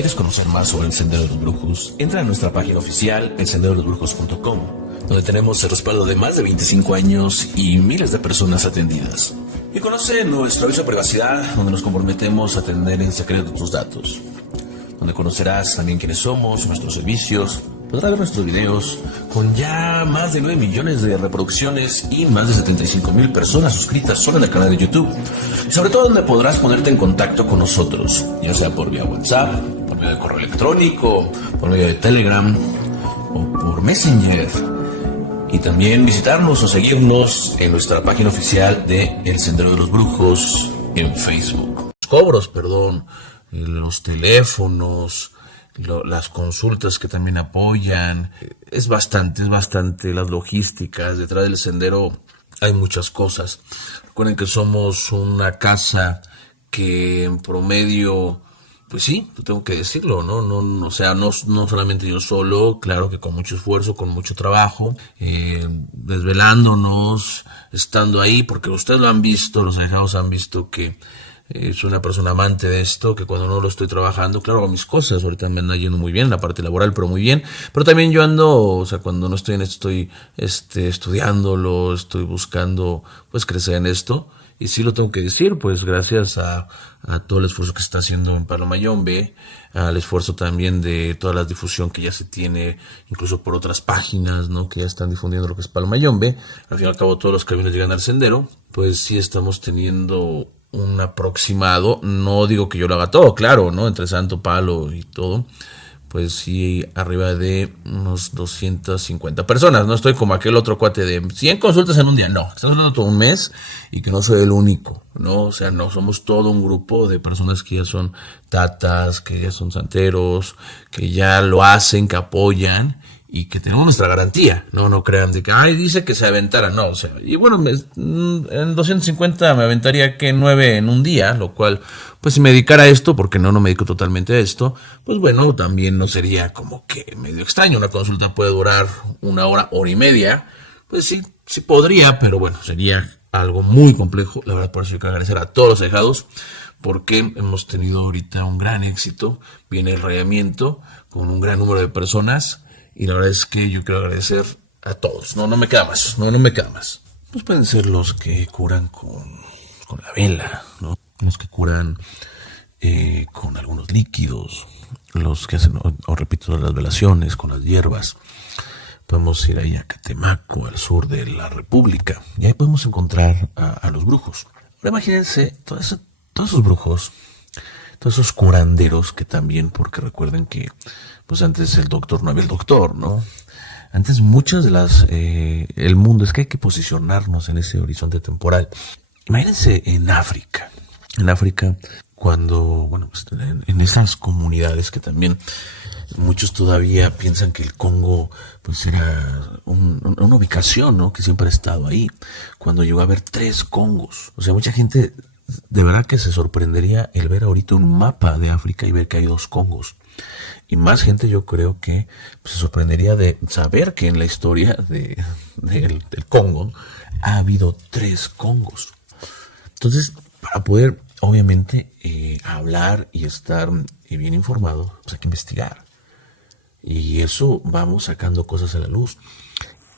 ¿Quieres conocer más sobre el Sendero de los Brujos? Entra a nuestra página oficial, elsenderolosbrujos.com, donde tenemos el respaldo de más de 25 años y miles de personas atendidas. Y conoce nuestro aviso de privacidad, donde nos comprometemos a atender en secreto tus datos, donde conocerás también quiénes somos, nuestros servicios. Podrás ver nuestros videos con ya más de 9 millones de reproducciones y más de 75,000 personas suscritas solo en el canal de YouTube. Y sobre todo donde podrás ponerte en contacto con nosotros, ya sea por vía WhatsApp, por medio de correo electrónico, por medio de Telegram o por Messenger. Y también visitarnos o seguirnos en nuestra página oficial de El Sendero de los Brujos en Facebook. Los teléfonos, las consultas que también apoyan. Es bastante las logísticas. Detrás del sendero hay muchas cosas. Recuerden que somos una casa que en promedio, pues sí, tengo que decirlo, no solamente yo solo, claro que con mucho esfuerzo, con mucho trabajo, desvelándonos, estando ahí, porque ustedes lo han visto, los alejados han visto que soy una persona amante de esto, que cuando no lo estoy trabajando, claro, hago mis cosas, ahorita me anda yendo muy bien, la parte laboral, pero muy bien, pero también yo ando, cuando no estoy en esto, estoy estudiándolo, estoy buscando, pues, crecer en esto, y sí lo tengo que decir, pues, gracias a todo el esfuerzo que se está haciendo en Palo Mayombe, al esfuerzo también de toda la difusión que ya se tiene, incluso por otras páginas, que ya están difundiendo lo que es Palo Mayombe. Al fin y al cabo, todos los caminos llegan al sendero, pues sí estamos teniendo un aproximado, no digo que yo lo haga todo, claro, entre Santo Palo y todo, pues sí, arriba de unos 250 personas. No estoy como aquel otro cuate de 100 consultas en un día, no, estamos hablando todo un mes y que no soy el único, no somos todo un grupo de personas que ya son tatas, que ya son santeros, que ya lo hacen, que apoyan y que tenemos nuestra garantía, no crean de que, dice que se aventara, y bueno, en 250 me aventaría que 9 en un día, lo cual, pues si me dedicara a esto, porque no me dedico totalmente a esto, pues bueno, también no sería como que medio extraño. Una consulta puede durar 1 hora, hora y media, pues sí podría, pero bueno, sería algo muy complejo. La verdad, por eso hay que agradecer a todos los alejados, porque hemos tenido ahorita un gran éxito, viene el rayamiento con un gran número de personas. Y la verdad es que yo quiero agradecer a todos. No me queda más. Pues pueden ser los que curan con la vela, los que curan con algunos líquidos, los que hacen, repito, las velaciones con las hierbas. Podemos ir ahí a Catemaco, al sur de la República, y ahí podemos encontrar a los brujos. Ahora imagínense todos esos brujos, todos esos curanderos que también, porque recuerden que pues antes el doctor no había el doctor, Antes muchas de el mundo, es que hay que posicionarnos en ese horizonte temporal. Imagínense en África, cuando, pues en esas comunidades que también muchos todavía piensan que el Congo pues era una ubicación, que siempre ha estado ahí, cuando llegó a haber 3 Congos. O sea, mucha gente de verdad que se sorprendería el ver ahorita un mapa de África y ver que hay 2 Congos. Y más gente yo creo que se sorprendería de saber que en la historia del Congo ha habido 3 Congos. Entonces, para poder obviamente hablar y estar bien informado, pues hay que investigar. Y eso vamos sacando cosas a la luz.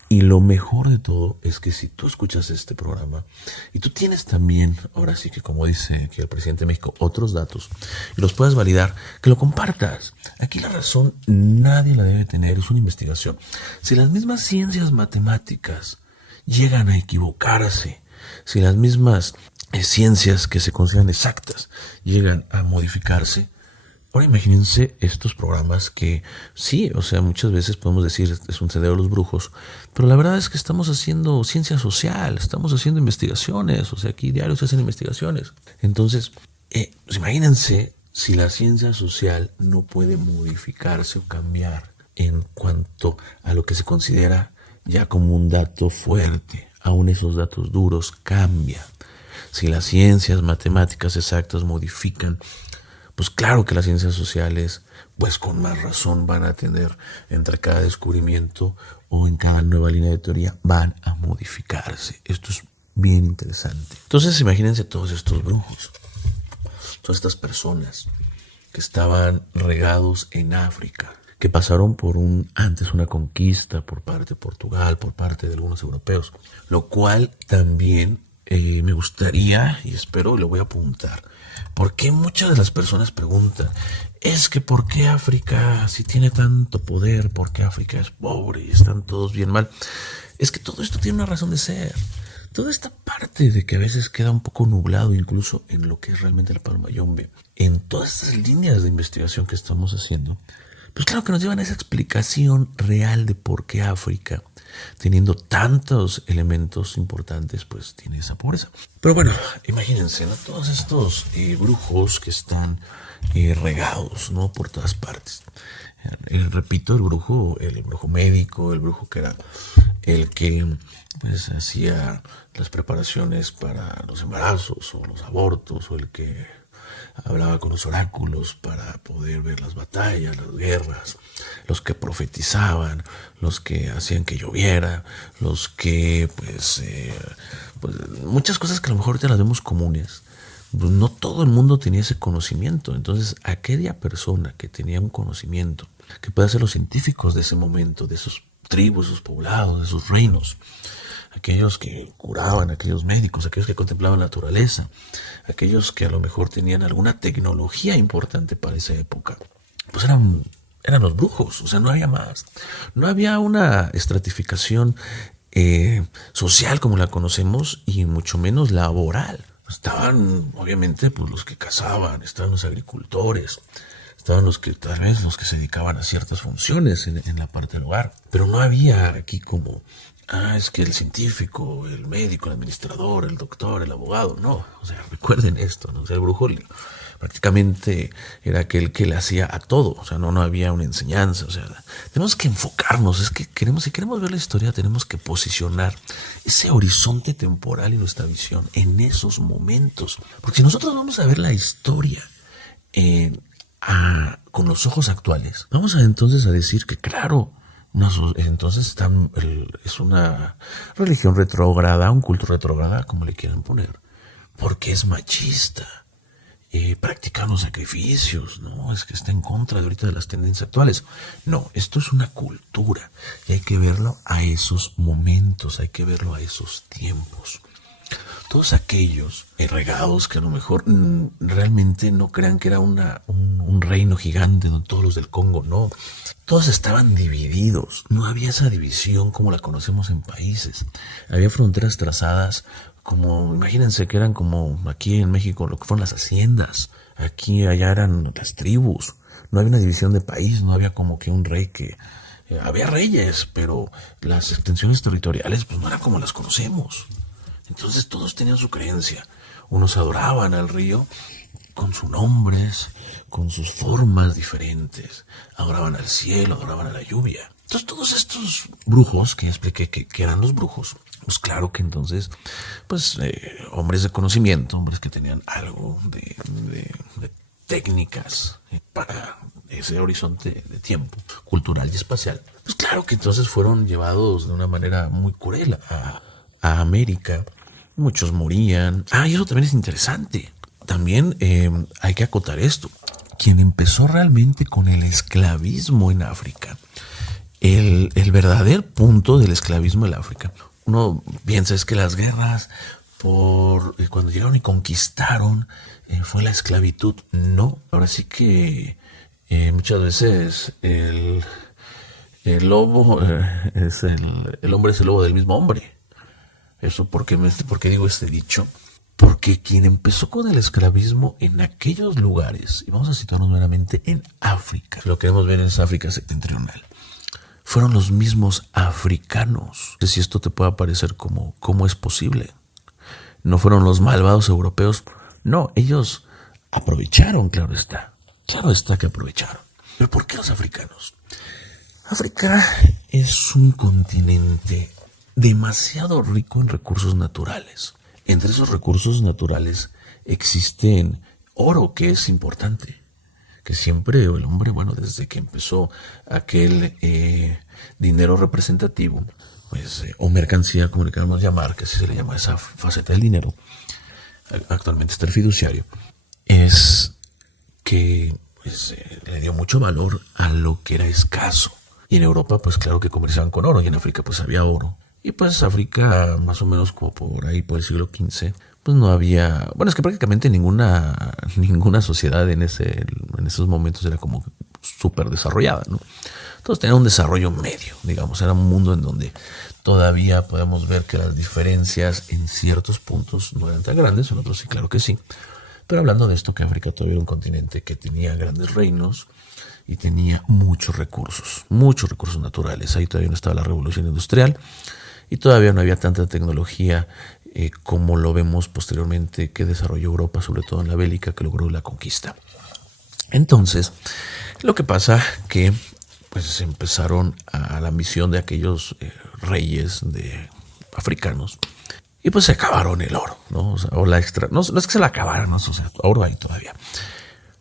Y lo mejor de todo es que si tú escuchas este programa y tú tienes también, ahora sí que como dice aquí el presidente de México, otros datos y los puedas validar, que lo compartas. Aquí la razón nadie la debe tener, es una investigación. Si las mismas ciencias matemáticas llegan a equivocarse, si las mismas ciencias que se consideran exactas llegan a modificarse, ahora imagínense estos programas que sí, muchas veces podemos decir es un sendero de los brujos, pero la verdad es que estamos haciendo ciencia social, estamos haciendo investigaciones, aquí diarios se hacen investigaciones. Entonces, pues imagínense si la ciencia social no puede modificarse o cambiar en cuanto a lo que se considera ya como un dato fuerte, aún esos datos duros cambian. Si las ciencias matemáticas exactas modifican, pues claro que las ciencias sociales, pues con más razón van a tener entre cada descubrimiento o en cada nueva línea de teoría, van a modificarse. Esto es bien interesante. Entonces imagínense todos estos brujos, todas estas personas que estaban regados en África, que pasaron por antes una conquista por parte de Portugal, por parte de algunos europeos, lo cual también me gustaría, y espero, le voy a apuntar, porque muchas de las personas preguntan, es que ¿por qué África, si tiene tanto poder, por qué África es pobre y están todos bien mal? Es que todo esto tiene una razón de ser. Toda esta parte de que a veces queda un poco nublado, incluso en lo que es realmente el Palmayombe, en todas estas líneas de investigación que estamos haciendo, pues claro que nos llevan a esa explicación real de por qué África, teniendo tantos elementos importantes, pues tiene esa pobreza. Pero bueno, imagínense, ¿no? Todos estos brujos que están regados, ¿no? Por todas partes. Repito, el brujo médico, el brujo que era el que pues hacía las preparaciones para los embarazos o los abortos, o el que hablaba con los oráculos para poder ver las batallas, las guerras, los que profetizaban, los que hacían que lloviera, los que pues muchas cosas que a lo mejor ahorita las vemos comunes. No todo el mundo tenía ese conocimiento. Entonces aquella persona que tenía un conocimiento, que puede ser los científicos de ese momento, de esos tribus, esos poblados, esos reinos, aquellos que curaban, aquellos médicos, aquellos que contemplaban la naturaleza, aquellos que a lo mejor tenían alguna tecnología importante para esa época, pues eran los brujos. O sea, no había más. No había una estratificación social como la conocemos, y mucho menos laboral. Estaban, obviamente, pues los que cazaban, estaban los agricultores, estaban los que tal vez los que se dedicaban a ciertas funciones en la parte del hogar. Pero no había aquí como, es que el científico, el médico, el administrador, el doctor, el abogado. No, o sea, recuerden esto, ¿no? O sea, el brujo prácticamente era aquel que le hacía a todo. O sea, no había una enseñanza. O sea, tenemos que enfocarnos. Es que si queremos ver la historia, tenemos que posicionar ese horizonte temporal y nuestra visión en esos momentos. Porque si nosotros vamos a ver la historia con los ojos actuales, vamos entonces a decir que claro, entonces es una religión retrógrada, un culto retrógrada, como le quieran poner, porque es machista. Practicar los sacrificios, ¿no? Es que está en contra de ahorita de las tendencias actuales. No, esto es una cultura y hay que verlo a esos momentos, hay que verlo a esos tiempos. Todos aquellos regados que a lo mejor realmente no crean que era un reino gigante donde todos los del Congo, no. Todos estaban divididos, no había esa división como la conocemos en países. Había fronteras trazadas como, imagínense que eran como aquí en México lo que fueron las haciendas. Aquí allá eran las tribus. No había una división de país, no había como que un rey que... había reyes, pero las extensiones territoriales pues no eran como las conocemos. Entonces todos tenían su creencia. Unos adoraban al río con sus nombres, con sus formas diferentes. Adoraban al cielo, adoraban a la lluvia. Entonces todos estos brujos que expliqué que eran los brujos, pues claro que entonces, pues hombres de conocimiento, hombres que tenían algo de técnicas para ese horizonte de tiempo cultural y espacial, pues claro que entonces fueron llevados de una manera muy cruel a América. Muchos morían. Y eso también es interesante. También hay que acotar esto. Quien empezó realmente con el esclavismo en África, el verdadero punto del esclavismo en África, uno piensa es que las guerras cuando llegaron y conquistaron fue la esclavitud. No, ahora sí que muchas veces el lobo el hombre es el lobo del mismo hombre. Eso ¿por qué digo este dicho? Porque quien empezó con el esclavismo en aquellos lugares, y vamos a situarnos meramente en África, lo que queremos ver es África septentrional, fueron los mismos africanos. No sé si esto te puede parecer como cómo es posible. No fueron los malvados europeos. No, ellos aprovecharon, claro está. Claro está que aprovecharon. ¿Pero por qué los africanos? África es un continente demasiado rico en recursos naturales. Entre esos recursos naturales existen oro, que es importante. Que siempre el hombre, desde que empezó aquel dinero representativo, pues, o mercancía, como le queramos llamar, que así se le llama esa faceta del dinero, actualmente está el fiduciario, es que pues le dio mucho valor a lo que era escaso. Y en Europa, pues claro que comerciaban con oro, y en África pues había oro. Y pues África, más o menos como por ahí, por el siglo XV, pues no había, bueno, es que prácticamente ninguna sociedad en esos momentos era como súper desarrollada, ¿no? Todos tenían un desarrollo medio, digamos, era un mundo en donde todavía podemos ver que las diferencias en ciertos puntos no eran tan grandes, en otros sí, claro que sí. Pero hablando de esto, que África todavía era un continente que tenía grandes reinos y tenía muchos recursos naturales. Ahí todavía no estaba la revolución industrial y todavía no había tanta tecnología como lo vemos posteriormente que desarrolló Europa, sobre todo en la bélica que logró la conquista. Entonces, lo que pasa que pues empezaron a la misión de aquellos reyes africanos y pues se acabaron el oro, ¿no? O sea, no es que se la acabaran, ¿no? O sea, oro hay todavía.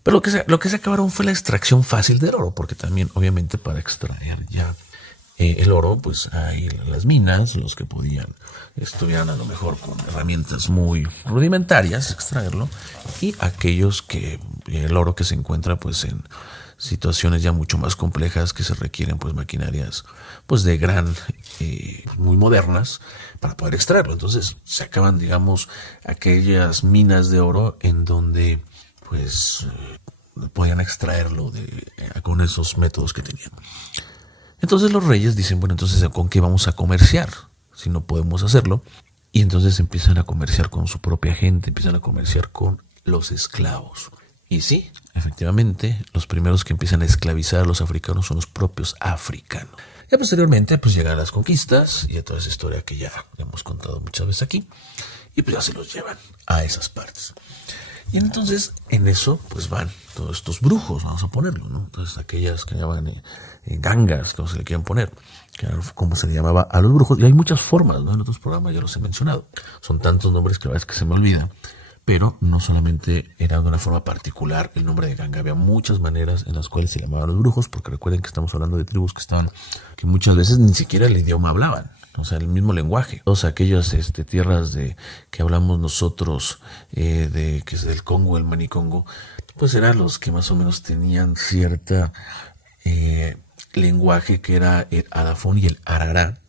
Pero lo que se acabaron fue la extracción fácil del oro, porque también, obviamente, para extraer ya el oro, pues hay las minas, los que estuvieran a lo mejor con herramientas muy rudimentarias, extraerlo, y aquellos que el oro que se encuentra, pues en situaciones ya mucho más complejas que se requieren, pues maquinarias, pues de muy modernas para poder extraerlo. Entonces se acaban, digamos, aquellas minas de oro en donde pues podían extraerlo con esos métodos que tenían. Entonces los reyes dicen, bueno, entonces ¿con qué vamos a comerciar si no podemos hacerlo? Y entonces empiezan a comerciar con su propia gente, empiezan a comerciar con los esclavos. Y sí, efectivamente, los primeros que empiezan a esclavizar a los africanos son los propios africanos. Ya posteriormente pues llegan las conquistas y toda esa historia que ya hemos contado muchas veces aquí, y pues ya se los llevan a esas partes. Y entonces en eso pues van todos estos brujos, vamos a ponerlo, ¿no? Entonces aquellas que llaman gangas, como se le quieran poner, que era como se le llamaba a los brujos. Y hay muchas formas, ¿no? En otros programas ya los he mencionado. Son tantos nombres que a veces que se me olvidan. Pero no solamente era de una forma particular el nombre de ganga, había muchas maneras en las cuales se llamaban los brujos, porque recuerden que estamos hablando de tribus que muchas veces ni siquiera el idioma hablaban. O sea, el mismo lenguaje. Todas aquellas tierras que hablamos nosotros, que es del Congo, el Manicongo, pues eran los que más o menos tenían cierta lenguaje, que era el Adafón y el Arará,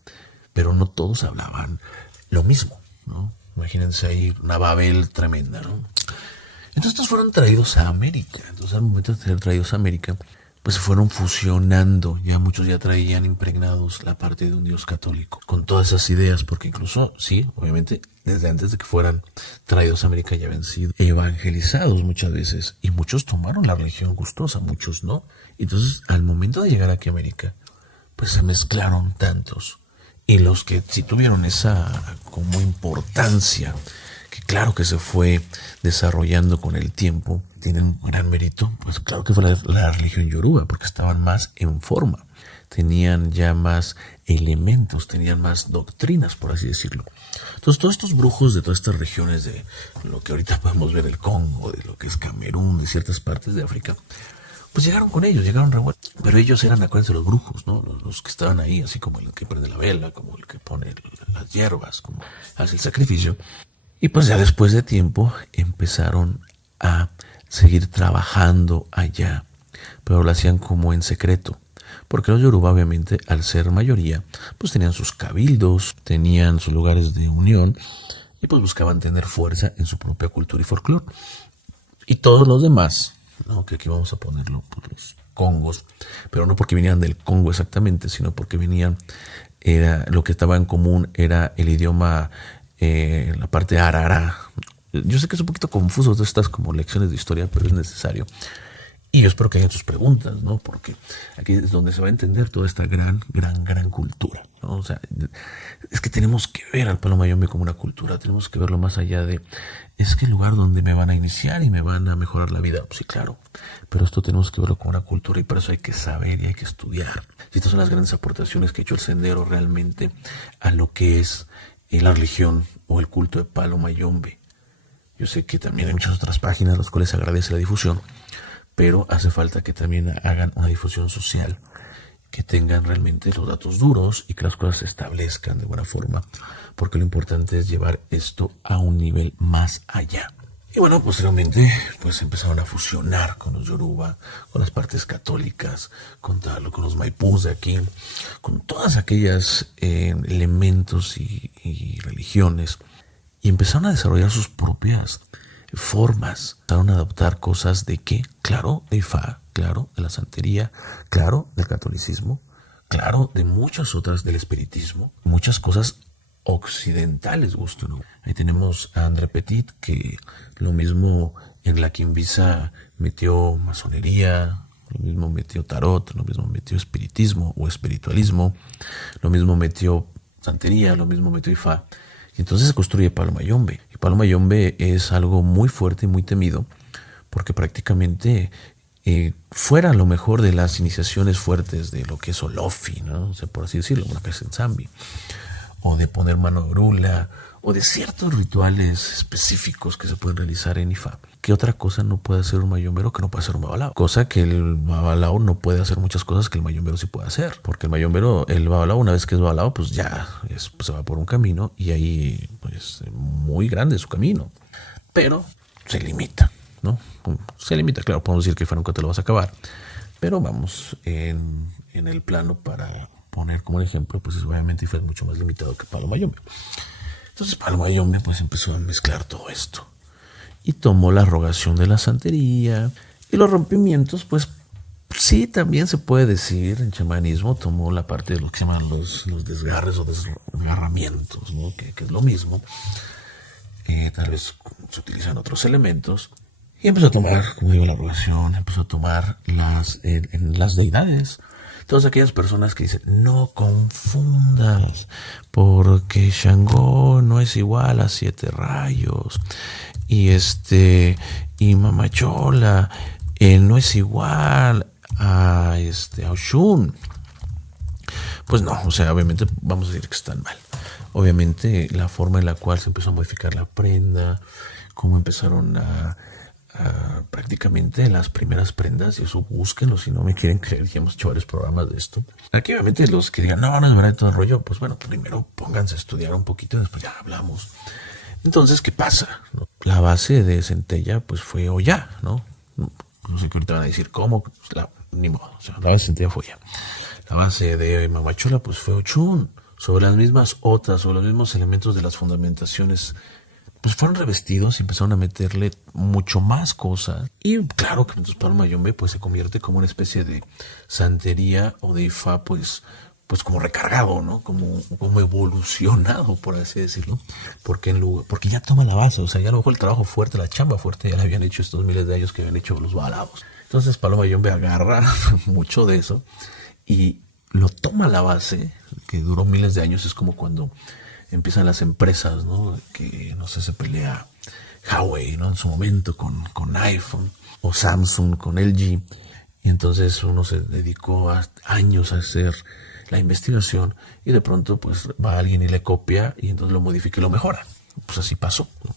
pero no todos hablaban lo mismo, ¿no? Imagínense ahí una Babel tremenda, ¿no? Entonces estos fueron traídos a América. Entonces al momento de ser traídos a América, pues se fueron fusionando. Ya muchos ya traían impregnados la parte de un Dios católico con todas esas ideas, porque incluso, sí, obviamente, desde antes de que fueran traídos a América ya habían sido evangelizados muchas veces. Y muchos tomaron la religión gustosa, muchos no. Entonces al momento de llegar aquí a América, pues se mezclaron tantos. Y los que sí tuvieron esa como importancia, que claro que se fue desarrollando con el tiempo, tienen un gran mérito, pues claro que fue la religión yoruba, porque estaban más en forma, tenían ya más elementos, tenían más doctrinas, por así decirlo. Entonces todos estos brujos de todas estas regiones, de lo que ahorita podemos ver el Congo, de lo que es Camerún, de ciertas partes de África, pues llegaron con ellos, llegaron revueltos. Pero ellos eran, acuérdense, los brujos, ¿no? Los que estaban ahí, así como el que prende la vela, como el que pone las hierbas, como hace el sacrificio. Y pues ya después de tiempo empezaron a seguir trabajando allá, pero lo hacían como en secreto. Porque los Yoruba, obviamente, al ser mayoría, pues tenían sus cabildos, tenían sus lugares de unión, y pues buscaban tener fuerza en su propia cultura y folclore. Y todos los demás, ¿no? Que aquí vamos a ponerlo por los congos, pero no porque vinieran del Congo exactamente, sino porque lo que estaba en común era el idioma, la parte arara. Yo sé que es un poquito confuso todas estas como lecciones de historia, pero es necesario. Y yo espero que hayan sus preguntas, ¿no? Porque aquí es donde se va a entender toda esta gran cultura, ¿no? O sea, es que tenemos que ver al Palo Mayombe como una cultura, tenemos que verlo más allá es que el lugar donde me van a iniciar y me van a mejorar la vida. Pues sí, claro, pero esto tenemos que verlo como una cultura y por eso hay que saber y hay que estudiar. Y estas son las grandes aportaciones que ha hecho el sendero realmente a lo que es la religión o el culto de Palo Mayombe. Yo sé que también hay muchas otras páginas a las cuales se agradece la difusión, pero hace falta que también hagan una difusión social, que tengan realmente los datos duros y que las cosas se establezcan de buena forma, porque lo importante es llevar esto a un nivel más allá. Y bueno, posteriormente pues empezaron a fusionar con los Yoruba, con las partes católicas, con los Maipús de aquí, con todas aquellas elementos y religiones. Y empezaron a desarrollar sus propias formas. Empezaron a adoptar cosas de qué, claro, de Ifá, claro, de la santería, claro, del catolicismo, claro, de muchas otras del espiritismo, muchas cosas occidentales, gusto, ¿no? Ahí tenemos a André Petit, que lo mismo en la Quimbisa metió masonería, lo mismo metió tarot, lo mismo metió espiritismo o espiritualismo, lo mismo metió santería, lo mismo metió Ifá. Y entonces se construye Palo Mayombe. Y Palo Mayombe es algo muy fuerte y muy temido, porque prácticamente fuera a lo mejor de las iniciaciones fuertes de lo que es Olofi, ¿no? O sea, por así decirlo, lo que es en Zambi, o de poner mano grula, o de ciertos rituales específicos que se pueden realizar en Ifá. ¿Qué otra cosa no puede hacer un mayombero que no puede hacer un babalao? Cosa que el babalao no puede hacer muchas cosas que el mayombero sí puede hacer. Porque el babalao, una vez que es babalao, pues ya pues se va por un camino y ahí pues muy grande su camino. Pero se limita, ¿no? Se limita, claro, podemos decir que Ifá nunca te lo vas a acabar. Pero vamos en el plano para poner como ejemplo, pues obviamente Ifá es mucho más limitado que Palo Mayombe. Entonces Palo Mayombe pues empezó a mezclar todo esto y tomó la rogación de la santería y los rompimientos, pues sí, también se puede decir en chamanismo, tomó la parte de lo que se llaman los desgarres o desgarramientos, ¿no? que es lo mismo. Tal vez se utilizan otros elementos y empezó a tomar, como digo, la rogación, empezó a tomar las deidades. Todas aquellas personas que dicen, no confundas, porque Shango no es igual a 7 rayos, y Mamachola no es igual a Oshun. Pues no, o sea, obviamente vamos a decir que están mal. Obviamente la forma en la cual se empezó a modificar la prenda, cómo empezaron a prácticamente las primeras prendas, y eso búsquenlo si no me quieren creer, ya hemos hecho varios programas de esto. Aquí obviamente los que digan, no es verdad todo el rollo, pues bueno, primero pónganse a estudiar un poquito y después ya hablamos. Entonces, ¿qué pasa? ¿No? La base de Centella pues fue Oya, ¿no? No sé qué ahorita van a decir, ¿cómo? Ni modo, o sea, la base de Centella fue Oya. La base de Mamachola pues fue Ochun, sobre las mismas otras, sobre los mismos elementos de las fundamentaciones, pues fueron revestidos y empezaron a meterle mucho más cosas. Y claro que entonces Palo Mayombe pues se convierte como una especie de santería o de Ifá pues como recargado, ¿no? Como evolucionado, por así decirlo. Porque ya toma la base, o sea, ya a lo mejor el trabajo fuerte, la chamba fuerte ya la habían hecho estos miles de años que habían hecho los balaos. Entonces Palo Mayombe agarra mucho de eso y lo toma a la base, que duró miles de años. Es como cuando empiezan las empresas, ¿no? Que no sé, se pelea Huawei, ¿no? En su momento con iPhone, o Samsung con LG, y entonces uno se dedicó años a hacer la investigación y de pronto pues va alguien y le copia y entonces lo modifica y lo mejora. Pues así pasó, ¿no?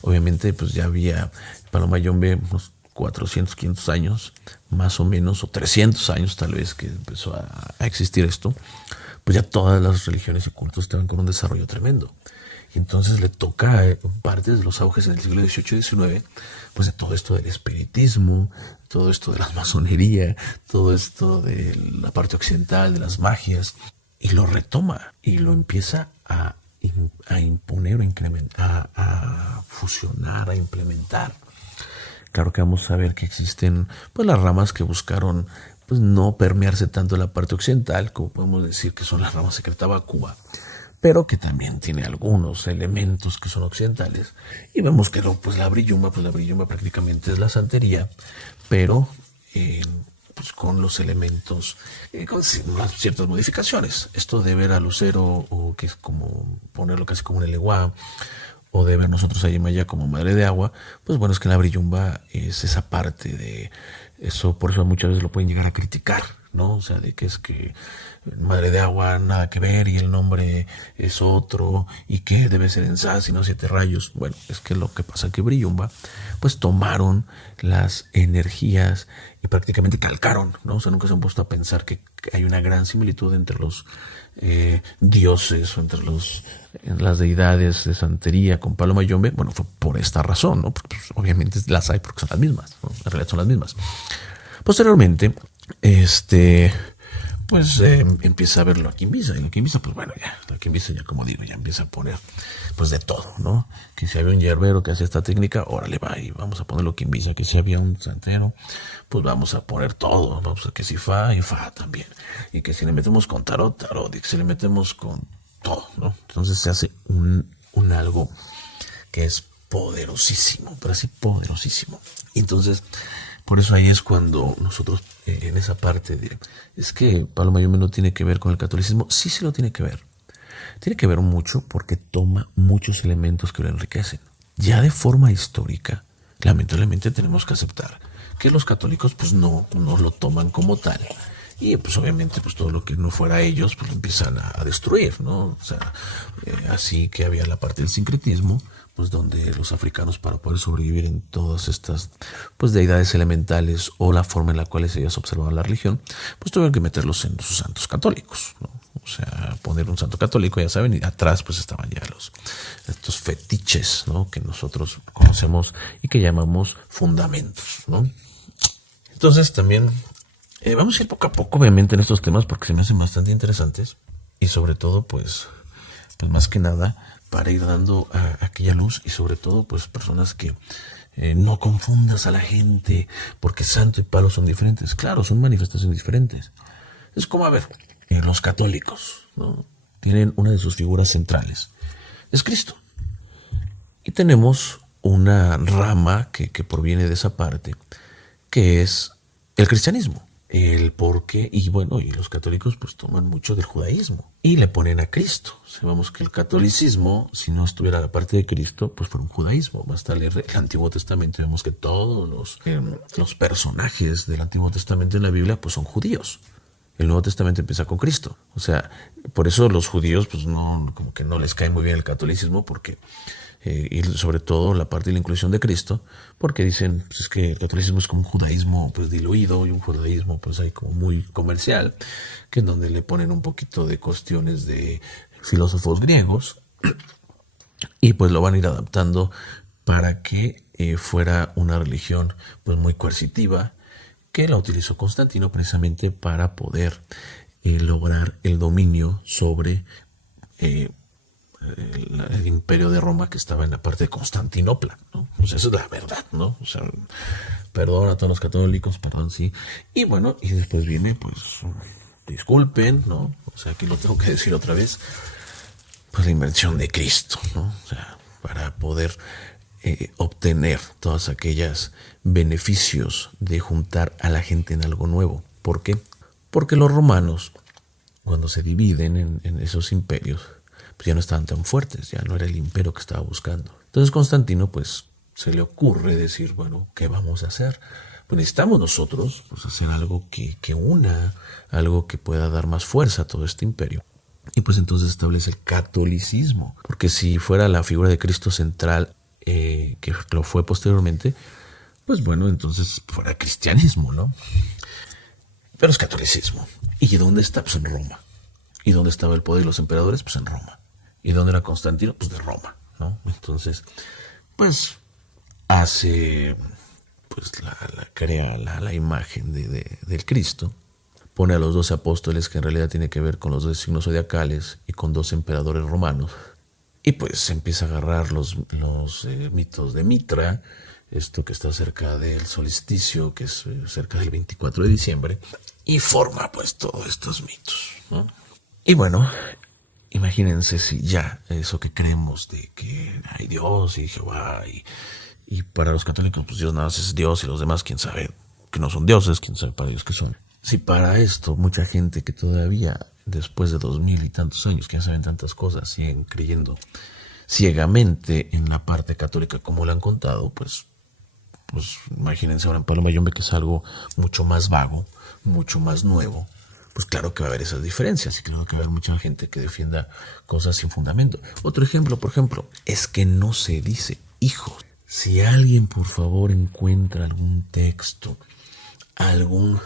Obviamente pues ya había Palo Mayombe unos 400, 500 años más o menos, o 300 años tal vez que empezó a existir esto. Pues ya todas las religiones y cultos estaban con un desarrollo tremendo. Y entonces le toca partes de los auges en el siglo XVIII y XIX, pues de todo esto del espiritismo, todo esto de la masonería, todo esto de la parte occidental, de las magias, y lo retoma y lo empieza a imponer o incrementar, a fusionar, a implementar. Claro que vamos a ver que existen pues las ramas que buscaron pues no permearse tanto en la parte occidental, como podemos decir que son las ramas secreta Bakuba, pero que también tiene algunos elementos que son occidentales. Y vemos que la brillumba prácticamente es la santería, pero pues con los elementos, con ciertas modificaciones. Esto de ver a Lucero, o que es como ponerlo casi como un eleguá, o de ver nosotros a Yemaya como madre de agua, pues bueno, es que la brillumba es esa parte de eso, por eso muchas veces lo pueden llegar a criticar, ¿no? O sea, de que es que Madre de Agua nada que ver y el nombre es otro y que debe ser en SAS y no 7 rayos. Bueno, es que lo que pasa que Brillumba pues tomaron las energías y prácticamente calcaron, ¿no? O sea, nunca se han puesto a pensar que hay una gran similitud entre los dioses o entre las deidades de santería con Palo Mayombe. Bueno, fue por esta razón, ¿no? Porque pues, obviamente las hay porque son las mismas, ¿no? En realidad son las mismas. Posteriormente, pues empieza a verlo aquí en Visa. Y aquí en Visa, pues bueno, ya, aquí en Visa ya como digo, ya empieza a poner pues de todo, ¿no? Que si había un yerbero que hacía esta técnica, órale va y vamos a ponerlo aquí en Visa. Que si había un santero, pues vamos a poner todo. Vamos a que si fa y fa también. Y que si le metemos con tarot, tarot. Y que si le metemos con todo, ¿no? Entonces se hace un algo que es poderosísimo, pero así poderosísimo. Y entonces, por eso ahí es cuando nosotros, en esa parte de, es que Palo Mayombe no tiene que ver con el catolicismo. Sí, sí lo tiene que ver. Tiene que ver mucho porque toma muchos elementos que lo enriquecen. Ya de forma histórica, lamentablemente tenemos que aceptar que los católicos pues no lo toman como tal. Y pues obviamente pues todo lo que no fuera ellos pues lo empiezan a destruir, ¿no? O sea, así que había la parte del sincretismo, pues donde los africanos para poder sobrevivir en todas estas pues deidades elementales o la forma en la cual ellos observaban la religión, pues tuvieron que meterlos en sus santos católicos, ¿no? O sea, poner un santo católico, ya saben, y atrás pues estaban ya estos fetiches, ¿no? Que nosotros conocemos y que llamamos fundamentos, ¿no? Entonces también vamos a ir poco a poco, obviamente, en estos temas porque se me hacen bastante interesantes y sobre todo, pues más que nada, para ir dando aquella luz y sobre todo, pues personas que no confundas a la gente porque santo y palo son diferentes. Claro, son manifestaciones diferentes. Es como, a ver, los católicos, ¿no? Tienen una de sus figuras centrales, es Cristo. Y tenemos una rama que proviene de esa parte, que es el cristianismo. El por qué, y bueno, y los católicos pues toman mucho del judaísmo y le ponen a Cristo. Sabemos que el catolicismo, si no estuviera la parte de Cristo, pues fuera un judaísmo. Basta leer el Antiguo Testamento y vemos que todos los personajes del Antiguo Testamento en la Biblia pues son judíos. El Nuevo Testamento empieza con Cristo. O sea, por eso los judíos pues no, como que no les cae muy bien el catolicismo porque y sobre todo la parte de la inclusión de Cristo, porque dicen pues es que el catolicismo es como un judaísmo pues diluido y un judaísmo pues ahí como muy comercial, que es donde le ponen un poquito de cuestiones de filósofos griegos y pues lo van a ir adaptando para que fuera una religión pues muy coercitiva, que la utilizó Constantino precisamente para poder lograr el dominio sobre el imperio de Roma, que estaba en la parte de Constantinopla, ¿no? O sea, esa es la verdad, ¿no? O sea, perdón a todos los católicos, perdón, sí. Y bueno, y después viene, pues, disculpen, ¿no? O sea, aquí lo tengo que decir otra vez, pues la invención de Cristo, ¿no? O sea, para poder obtener todos aquellos beneficios de juntar a la gente en algo nuevo. ¿Por qué? Porque los romanos, cuando se dividen en esos imperios, pues ya no estaban tan fuertes, ya no era el imperio que estaba buscando. Entonces Constantino pues se le ocurre decir, bueno, ¿qué vamos a hacer? Pues necesitamos nosotros pues hacer algo que una, algo que pueda dar más fuerza a todo este imperio. Y pues entonces establece el catolicismo, porque si fuera la figura de Cristo central, que lo fue posteriormente, pues bueno, entonces fuera cristianismo, ¿no? Pero es catolicismo. ¿Y dónde está? Pues en Roma. ¿Y dónde estaba el poder de los emperadores? Pues en Roma. ¿Y dónde era Constantino? Pues de Roma, ¿no? Entonces, pues hace, pues crea la imagen del Cristo, pone a los 12 apóstoles, que en realidad tiene que ver con los 12 signos zodiacales y con 2 emperadores romanos, y pues empieza a agarrar los mitos de Mitra, esto que está cerca del solsticio, que es cerca del 24 de diciembre, y forma pues todos estos mitos, ¿no? Y bueno, imagínense si ya eso que creemos de que hay Dios y Jehová y para los católicos pues Dios nada más es Dios y los demás quién sabe que no son dioses, quién sabe para Dios qué son. Si para esto mucha gente que todavía después de 2000 y tantos años que ya saben tantas cosas siguen creyendo ciegamente en la parte católica como la han contado, pues imagínense ahora en Palo Mayombe, que es algo mucho más vago, mucho más nuevo, pues claro que va a haber esas diferencias y claro que va a haber mucha gente que defienda cosas sin fundamento. Otro ejemplo, por ejemplo, es que no se dice hijos. Si alguien, por favor, encuentra algún texto, algún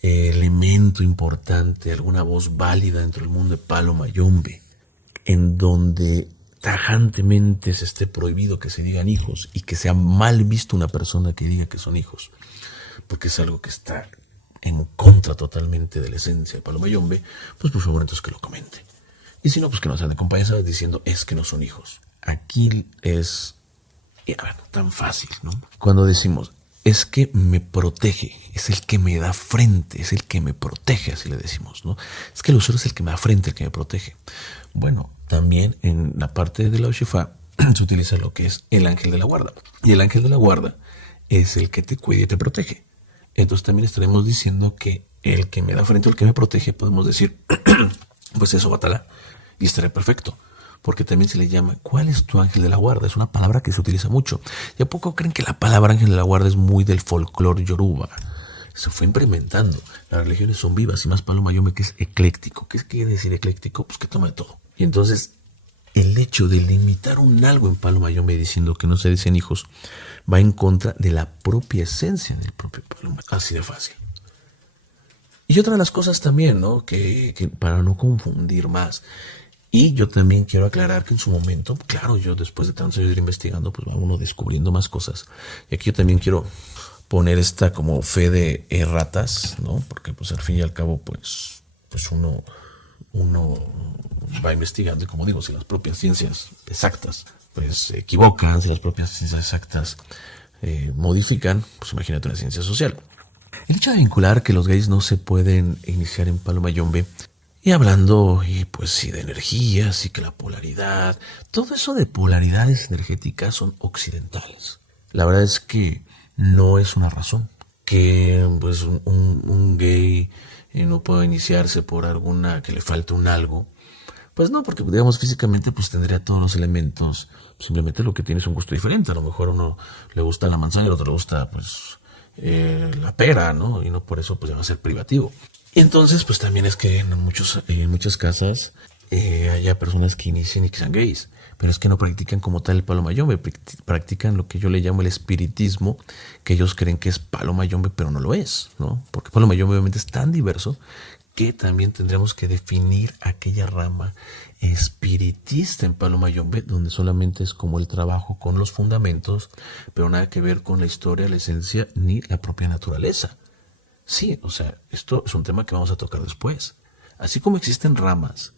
elemento importante, alguna voz válida dentro del mundo de Palo Mayombe, en donde tajantemente se esté prohibido que se digan hijos y que sea mal visto una persona que diga que son hijos, porque es algo que está en contra totalmente de la esencia de Palo Mayombe, pues por favor entonces que lo comente. Y si no, pues que nos anden compañeros diciendo es que no son hijos. Aquí es tan fácil, ¿no? Cuando decimos es que me protege, es el que me da frente, es el que me protege, así le decimos, ¿no? Es que el usuario es el que me da frente, el que me protege. Bueno, también en la parte de la Oshifa se utiliza lo que es el ángel de la guarda. Y el ángel de la guarda es el que te cuida y te protege. Entonces también estaremos diciendo que el que me da frente o el que me protege, podemos decir, pues eso, Batala, y estaré perfecto. Porque también se le llama, ¿cuál es tu ángel de la guarda? Es una palabra que se utiliza mucho. ¿Y a poco creen que la palabra ángel de la guarda es muy del folclore yoruba? Se fue implementando. Las religiones son vivas y más Palo Mayombe que es ecléctico. ¿Qué quiere decir ecléctico? Pues que toma de todo. Y entonces el hecho de limitar un algo en Palo Mayombe diciendo que no se dicen hijos va en contra de la propia esencia del propio Palo Mayombe. Así de fácil. Y otra de las cosas también, ¿no? Que para no confundir más. Y yo también quiero aclarar que en su momento, claro, yo después de tantos años de ir investigando, pues va uno descubriendo más cosas. Y aquí yo también quiero poner esta como fe de erratas, ¿no? Porque pues al fin y al cabo, pues uno va investigando y como digo, si las propias ciencias exactas pues se equivocan, si las propias ciencias exactas modifican, pues imagínate una ciencia social. El hecho de vincular que los gays no se pueden iniciar en Palo Mayombe, y hablando, y pues sí, de energías y que la polaridad, todo eso de polaridades energéticas son occidentales. La verdad es que no es una razón que pues un gay no pueda iniciarse por alguna, que le falte un algo. Pues no, porque digamos físicamente pues tendría todos los elementos, simplemente lo que tiene es un gusto diferente. A lo mejor a uno le gusta la manzana y al otro le gusta pues la pera, ¿no? Y no por eso pues va a ser privativo. Y entonces, pues también es que en muchas casas haya personas que inician y que sean gays, pero es que no practican como tal el Palo Mayombe, practican lo que yo le llamo el espiritismo, que ellos creen que es Palo Mayombe, pero no lo es, ¿no? Porque Palo Mayombe obviamente es tan diverso que también tendremos que definir aquella rama espiritista en Palo Mayombe, donde solamente es como el trabajo con los fundamentos, pero nada que ver con la historia, la esencia, ni la propia naturaleza. Sí, o sea, esto es un tema que vamos a tocar después. Así como existen ramas,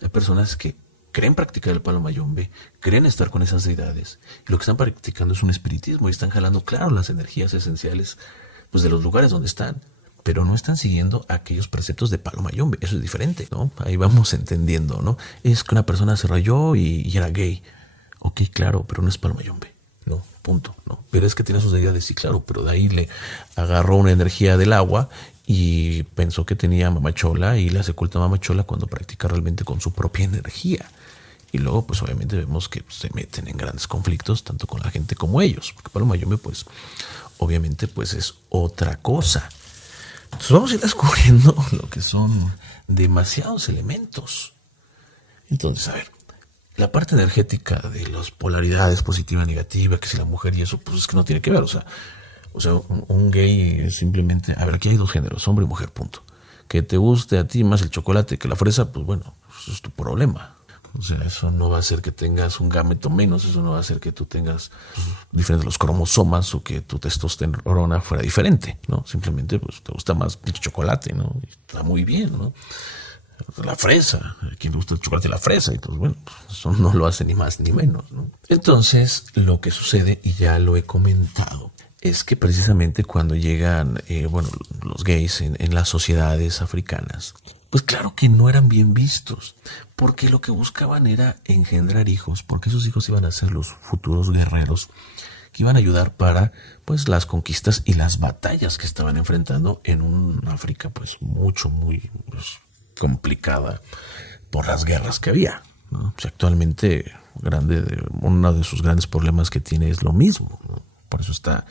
hay personas que creen practicar el Palo Mayombe, creen estar con esas deidades, y lo que están practicando es un espiritismo y están jalando, claro, las energías esenciales pues de los lugares donde están, pero no están siguiendo aquellos preceptos de Palo Mayombe. Eso es diferente, ¿no? Ahí vamos entendiendo, ¿no? Es que una persona se rayó y era gay. Ok, claro, pero no es Palo Mayombe. No, punto, no. Pero es que tiene sus deidades, sí, claro, pero de ahí le agarró una energía del agua y pensó que tenía mamachola y le hace culto a mamachola cuando practica realmente con su propia energía. Y luego, pues obviamente vemos que se meten en grandes conflictos, tanto con la gente como ellos, porque Palo Mayombe, pues, obviamente, pues es otra cosa. Entonces vamos a ir descubriendo lo que son demasiados elementos. Entonces, a ver, la parte energética de las polaridades positiva y negativa, que si la mujer y eso, pues es que no tiene que ver. O sea, un gay es simplemente, a ver, aquí hay dos géneros, hombre y mujer, punto. Que te guste a ti más el chocolate que la fresa, pues bueno, eso es tu problema. O sea, eso no va a hacer que tengas un gameto menos, eso no va a hacer que tú tengas diferentes los cromosomas o que tu testosterona fuera diferente, ¿no? Simplemente, pues, te gusta más el chocolate, ¿no? Y está muy bien, ¿no? La fresa, a quien le gusta el chocolate y la fresa, y pues bueno, eso no lo hace ni más ni menos, ¿no? Entonces, lo que sucede, y ya lo he comentado, es que precisamente cuando llegan, los gays en las sociedades africanas, pues claro que no eran bien vistos, porque lo que buscaban era engendrar hijos, porque esos hijos iban a ser los futuros guerreros que iban a ayudar para pues las conquistas y las batallas que estaban enfrentando en un África pues muy complicada por las guerras que había, ¿no? O sea, actualmente uno de sus grandes problemas que tiene es lo mismo, ¿no? Por eso está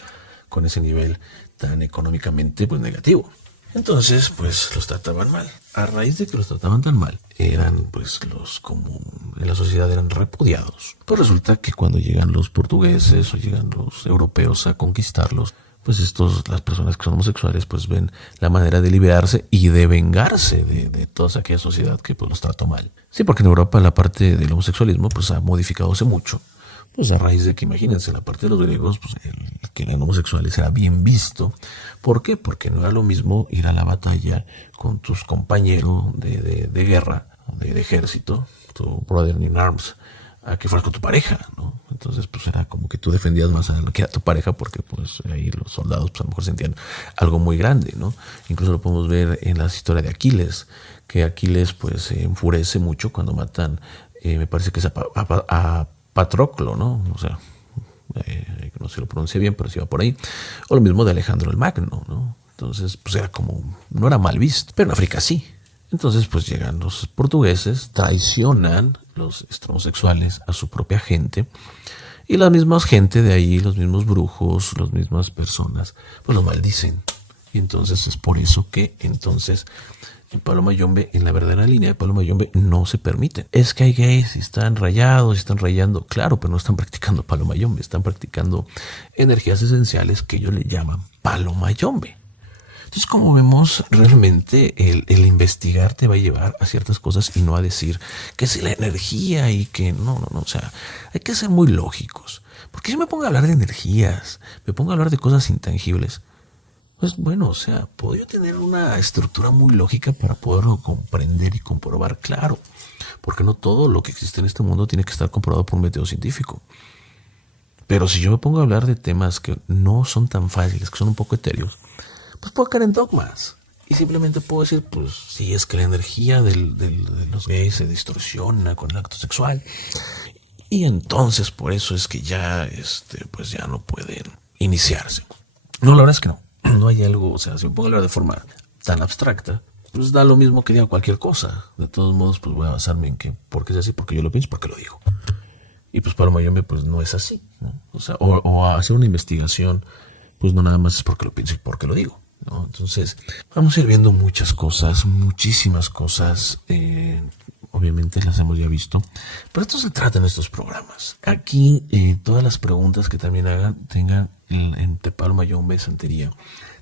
con ese nivel tan económicamente pues negativo. Entonces, pues los trataban mal. A raíz de que los trataban tan mal, eran pues los como en la sociedad eran repudiados. Pues resulta que cuando llegan los portugueses o llegan los europeos a conquistarlos, pues las personas que son homosexuales, pues ven la manera de liberarse y de vengarse de toda aquella sociedad que pues los trató mal. Sí, porque en Europa la parte del homosexualismo pues ha modificadose mucho. Pues a raíz de que, imagínense, en la parte de los griegos, pues que eran homosexuales era bien visto. ¿Por qué? Porque no era lo mismo ir a la batalla con tus compañeros de guerra, de ejército, tu brother in arms, a que fueras con tu pareja, ¿no? Entonces, pues era como que tú defendías más a lo que era tu pareja, porque pues ahí los soldados pues a lo mejor sentían algo muy grande, ¿no? Incluso lo podemos ver en la historia de Aquiles, que Aquiles pues se enfurece mucho cuando matan, me parece que es a Patroclo, ¿no? O sea, no se lo pronuncia bien, pero sí va por ahí. O lo mismo de Alejandro el Magno, ¿no? Entonces, pues era como, no era mal visto, pero en África sí. Entonces, pues llegan los portugueses, traicionan los homosexuales a su propia gente, y la misma gente de ahí, los mismos brujos, las mismas personas, pues lo maldicen. Y entonces es por eso que entonces en Palo Mayombe, en la verdadera línea de Palo Mayombe, no se permiten. Es que hay gays y están rayados, y están rayando, claro, pero no están practicando Palo Mayombe, están practicando energías esenciales que ellos le llaman Palo Mayombe. Entonces, como vemos, realmente el investigar te va a llevar a ciertas cosas y no a decir que es la energía y que no, o sea, hay que ser muy lógicos. Porque si me pongo a hablar de energías, me pongo a hablar de cosas intangibles, pues bueno, o sea, puedo yo tener una estructura muy lógica para poderlo comprender y comprobar, claro, porque no todo lo que existe en este mundo tiene que estar comprobado por un método científico. Pero si yo me pongo a hablar de temas que no son tan fáciles, que son un poco etéreos, pues puedo caer en dogmas. Y simplemente puedo decir, pues sí, es que la energía de los gays se distorsiona con el acto sexual. Y entonces por eso es que ya, pues ya no pueden iniciarse. No, la verdad es que no. No hay algo, o sea, si me pongo a hablar de forma tan abstracta, pues da lo mismo que diga cualquier cosa. De todos modos, pues voy a basarme en que, porque es así, porque yo lo pienso, porque lo digo. Y pues para Mayombe, pues no es así, ¿no? O sea, o hacer una investigación, pues no nada más es porque lo pienso y porque lo digo, ¿no? Entonces, vamos a ir viendo muchas cosas, muchísimas cosas. Obviamente las hemos ya visto, pero esto se trata en estos programas. Aquí todas las preguntas que también hagan, tengan en Tepalo Mayombe, santería,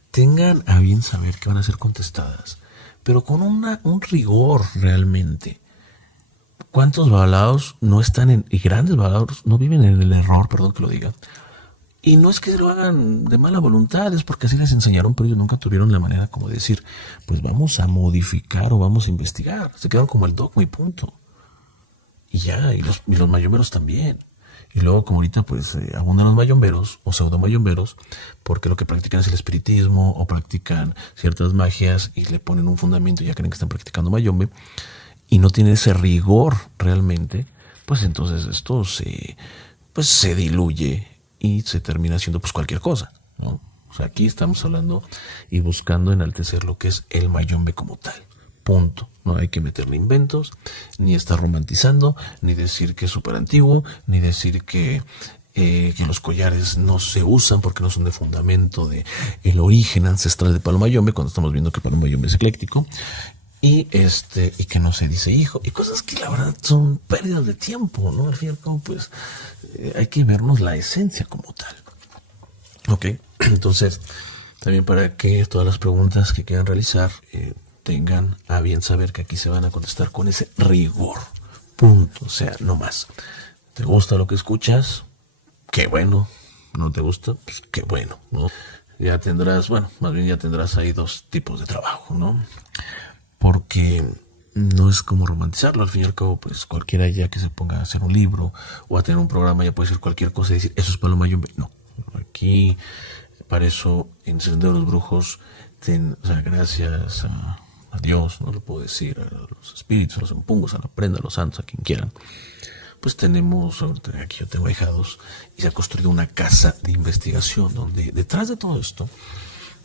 tengan a bien saber que van a ser contestadas, pero con un rigor realmente. ¿Cuántos babalaos no están y grandes babalaos no viven en el error, perdón que lo diga? Y no es que lo hagan de mala voluntad, es porque así les enseñaron, pero ellos nunca tuvieron la manera como de decir, pues vamos a modificar o vamos a investigar. Se quedaron como el dogma y punto. Y ya, y los mayomberos también. Y luego, como ahorita, pues abundan los mayomberos o pseudo mayomberos, porque lo que practican es el espiritismo o practican ciertas magias y le ponen un fundamento y ya creen que están practicando mayombe y no tienen ese rigor realmente, pues entonces esto se diluye y se termina haciendo pues cualquier cosa, ¿no? O sea, aquí estamos hablando y buscando enaltecer lo que es el mayombe como tal. Punto. No hay que meterle inventos, ni estar romantizando, ni decir que es súper antiguo, ni decir que los collares no se usan porque no son de fundamento de el origen ancestral de Palo Mayombe, cuando estamos viendo que Palo Mayombe es ecléctico. Y que no se dice hijo, y cosas que la verdad son pérdidas de tiempo, ¿no? Al fin y al cabo, pues hay que vernos la esencia como tal. Ok, entonces, también para que todas las preguntas que quieran realizar tengan a bien saber que aquí se van a contestar con ese rigor. Punto, o sea, no más. ¿Te gusta lo que escuchas? Qué bueno. ¿No te gusta? Pues qué bueno, ¿no? Ya tendrás ahí dos tipos de trabajo, ¿no? Porque no es como romantizarlo, al fin y al cabo, pues cualquiera ya que se ponga a hacer un libro o a tener un programa ya puede decir cualquier cosa y decir, eso es Palo Mayombe. No, aquí, para eso, en Sendero de los Brujos, o sea, gracias a Dios, no lo puedo decir, a los espíritus, a los empungos, a la prenda, a los santos, a quien quieran, pues tenemos, aquí yo tengo ahijados, y se ha construido una casa de investigación donde detrás de todo esto,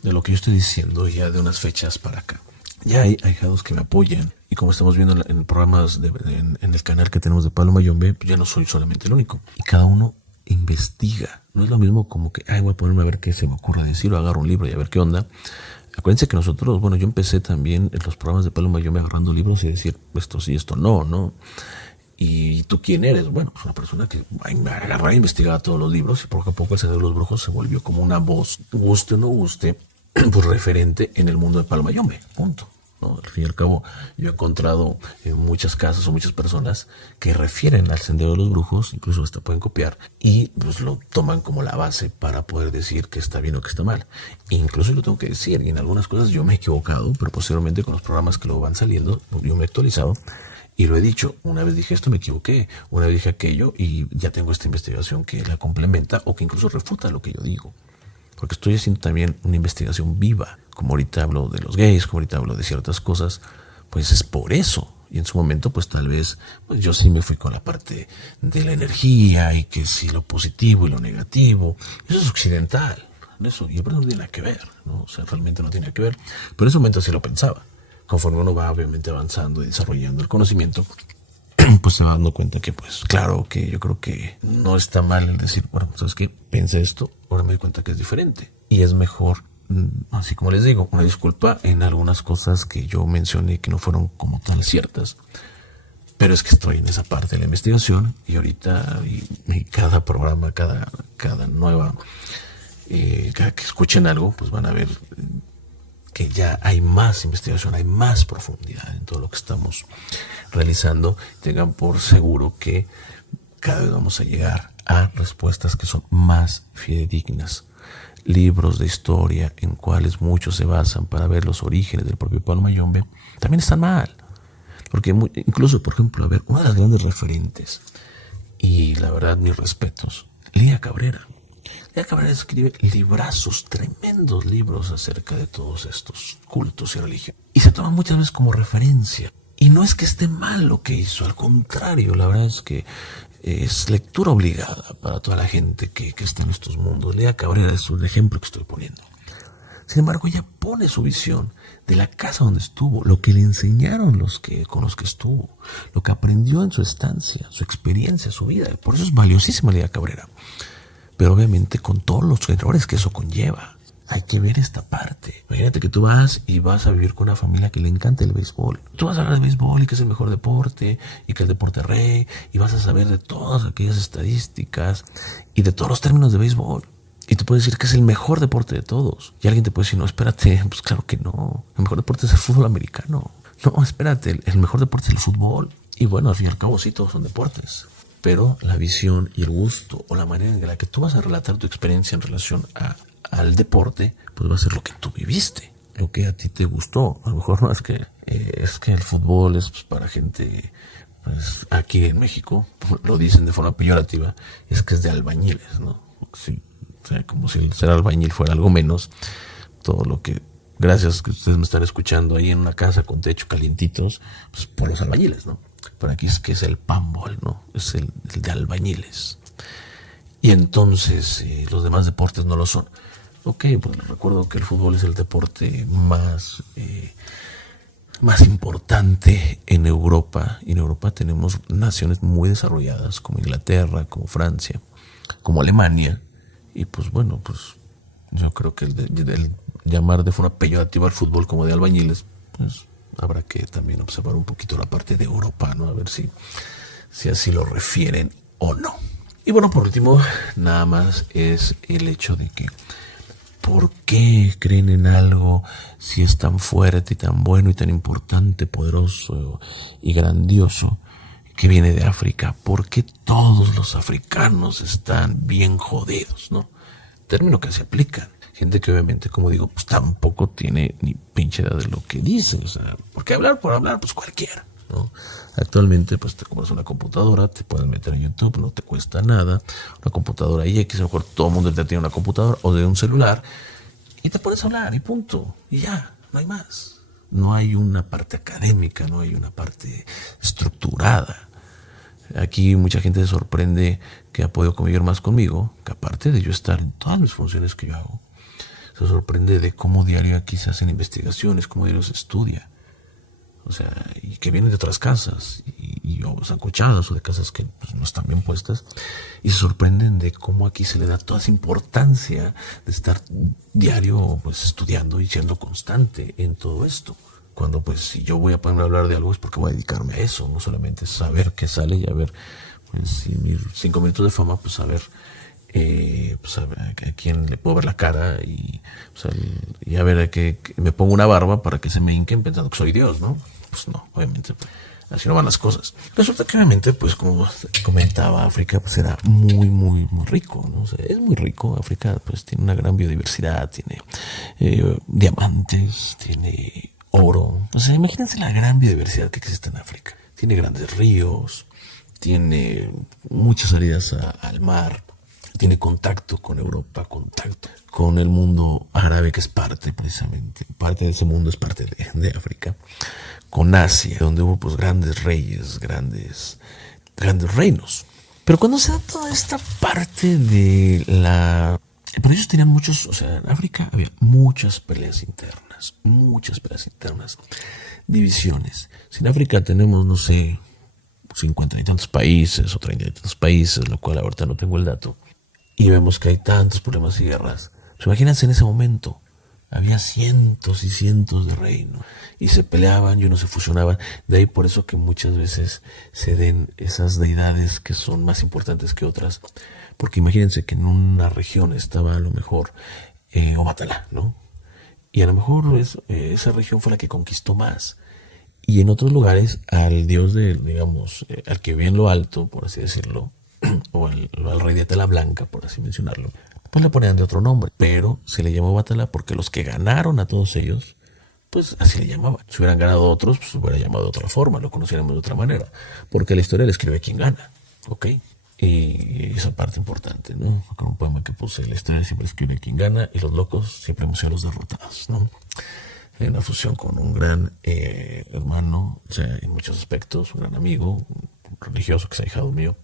de lo que yo estoy diciendo ya de unas fechas para acá, ya hay ahijados que me apoyan. Y como estamos viendo en programas en el canal que tenemos de Palo Mayombe, pues ya no soy solamente el único. Y cada uno investiga. No es lo mismo como que, voy a ponerme a ver qué se me ocurre decir, o agarro un libro y a ver qué onda. Acuérdense que nosotros, bueno, yo empecé también en los programas de Pablo Mayombe agarrando libros y decir esto sí, esto no, ¿no? ¿Y tú quién eres? Bueno, pues una persona que agarraba e investigaba todos los libros y poco a poco el Sendero de los Brujos se volvió como una voz, guste o no guste, pues referente en el mundo de Pablo Mayombe, punto. ¿No? Al fin y al cabo, yo he encontrado muchas casas o muchas personas que refieren al Sendero de los Brujos, incluso hasta pueden copiar, y pues lo toman como la base para poder decir que está bien o que está mal. Incluso lo tengo que decir, y en algunas cosas yo me he equivocado, pero posteriormente con los programas que luego van saliendo, yo me he actualizado. Y lo he dicho, una vez dije esto, me equivoqué, una vez dije aquello y ya tengo esta investigación que la complementa o que incluso refuta lo que yo digo. Porque estoy haciendo también una investigación viva. Como ahorita hablo de los gays, como ahorita hablo de ciertas cosas, pues es por eso. Y en su momento, pues tal vez, pues yo sí me fui con la parte de la energía y que sí lo positivo y lo negativo. Eso es occidental. Eso, y no tiene nada que ver, ¿no? O sea, realmente no tiene nada que ver. Pero en ese momento sí lo pensaba. Conforme uno va obviamente avanzando y desarrollando el conocimiento, pues se va dando cuenta que pues claro que yo creo que no está mal el decir, bueno, ¿sabes qué? Pensé esto, ahora me doy cuenta que es diferente. Y es mejor, así como les digo, una disculpa en algunas cosas que yo mencioné que no fueron como tal ciertas. Pero es que estoy en esa parte de la investigación y ahorita y cada programa, cada nueva, cada que escuchen algo, pues van a ver que ya hay más investigación, hay más profundidad en todo lo que estamos realizando. Tengan por seguro que cada vez vamos a llegar a respuestas que son más fidedignas. Libros de historia en cuales muchos se basan para ver los orígenes del propio Pablo Mayombe también están mal. Porque incluso, por ejemplo, a ver, una de las grandes referentes, y la verdad mis respetos, Lía Cabrera. Lía Cabrera escribe librazos, tremendos libros acerca de todos estos cultos y religiones. Y se toma muchas veces como referencia. Y no es que esté mal lo que hizo, al contrario, la verdad es que es lectura obligada para toda la gente que está en estos mundos. Lía Cabrera es un ejemplo que estoy poniendo. Sin embargo, ella pone su visión de la casa donde estuvo, lo que le enseñaron con los que estuvo, lo que aprendió en su estancia, su experiencia, su vida. Por eso es valiosísima Lía Cabrera. Pero obviamente con todos los errores que eso conlleva. Hay que ver esta parte. Imagínate que tú vas a vivir con una familia que le encanta el béisbol. Tú vas a hablar de béisbol y que es el mejor deporte y que es el deporte rey y vas a saber de todas aquellas estadísticas y de todos los términos de béisbol. Y te puedes decir que es el mejor deporte de todos. Y alguien te puede decir, no, espérate, pues claro que no. El mejor deporte es el fútbol americano. No, espérate, el mejor deporte es el fútbol. Y bueno, al fin y al cabo sí, todos son deportes. Pero la visión y el gusto o la manera en la que tú vas a relatar tu experiencia en relación al deporte, pues va a ser lo que tú viviste, lo que a ti te gustó. A lo mejor no es que el fútbol es pues, para gente, pues aquí en México, lo dicen de forma peyorativa, es que es de albañiles, ¿no? Sí, o sea, como si el ser albañil fuera algo menos. Todo lo que, gracias que ustedes me están escuchando ahí en una casa con techo calientitos, pues por los albañiles, ¿no? Pero aquí es que es el pambol, ¿no? Es el de albañiles. Y entonces los demás deportes no lo son. Ok, pues recuerdo que el fútbol es el deporte más importante en Europa. Y en Europa tenemos naciones muy desarrolladas como Inglaterra, como Francia, como Alemania. Y pues bueno, pues yo creo que el llamar de forma peyorativa al fútbol como de albañiles, pues habrá que también observar un poquito la parte de Europa, ¿no? A ver si así lo refieren o no. Y bueno, por último, nada más es el hecho de que ¿por qué creen en algo si es tan fuerte y tan bueno y tan importante, poderoso y grandioso que viene de África? ¿Por qué todos los africanos están bien jodidos, no? Término que se aplican. Gente que obviamente, como digo, pues tampoco tiene ni pinche idea de lo que dice. O sea, ¿por qué hablar por hablar? Pues cualquiera, ¿no? Actualmente, pues te compras una computadora, te puedes meter en YouTube, no te cuesta nada. Una computadora y X, a lo mejor todo el mundo ya tiene una computadora o de un celular. Y te pones a hablar y punto. Y ya, no hay más. No hay una parte académica, no hay una parte estructurada. Aquí mucha gente se sorprende que ha podido convivir más conmigo, que aparte de yo estar en todas mis funciones que yo hago, se sorprende de cómo diario aquí se hacen investigaciones, cómo diario se estudia. o sea, y que vienen de otras casas, o sancochadas, o de casas que pues, no están bien puestas, y se sorprenden de cómo aquí se le da toda esa importancia de estar diario pues estudiando y siendo constante en todo esto. Cuando pues si yo voy a ponerme a hablar de algo es porque voy a dedicarme a eso, no solamente saber qué sale y a ver, pues si mis 5 minutos de fama, pues saber pues a quién le puedo ver la cara y, pues, y a ver a que me pongo una barba para que se me hinquen pensando que soy Dios, ¿no? Pues no, obviamente, pues, así no van las cosas. Resulta que obviamente, pues como comentaba, África pues era muy, muy, muy rico, ¿no? O sea, es muy rico. África pues tiene una gran biodiversidad, tiene diamantes, tiene oro. O sea, imagínense la gran biodiversidad que existe en África. Tiene grandes ríos, tiene muchas salidas al mar, tiene contacto con Europa, contacto con el mundo árabe, que es parte precisamente, parte de ese mundo es parte de África, con Asia, donde hubo pues grandes reyes, grandes reinos. Pero cuando se da toda esta parte de la... Pero ellos tenían muchos, o sea, en África había muchas peleas internas, divisiones. Si en África tenemos, no sé, 50 y tantos países o 30 y tantos países, lo cual ahorita no tengo el dato, y vemos que hay tantos problemas y guerras. Pues imagínense en ese momento, había cientos y cientos de reinos y se peleaban y unos se fusionaban. De ahí por eso que muchas veces se den esas deidades que son más importantes que otras. Porque imagínense que en una región estaba a lo mejor Obatala, ¿no? Y a lo mejor esa región fue la que conquistó más. Y en otros lugares al dios de, digamos, al que ve en lo alto, por así decirlo, o al rey de Atala Blanca, por así mencionarlo, pues le ponían de otro nombre, pero se le llamó Batala porque los que ganaron a todos ellos, pues así le llamaban. Si hubieran ganado otros, pues se hubiera llamado de otra forma, lo conociéramos de otra manera, porque la historia le escribe quien gana, ¿ok? Y esa parte importante, ¿no? Como un poema que puse, la historia siempre escribe quien gana y los locos siempre emocionan a los derrotados, ¿no? En una fusión con un gran hermano, o sea, en muchos aspectos, un gran amigo, un religioso que es ahijado mío,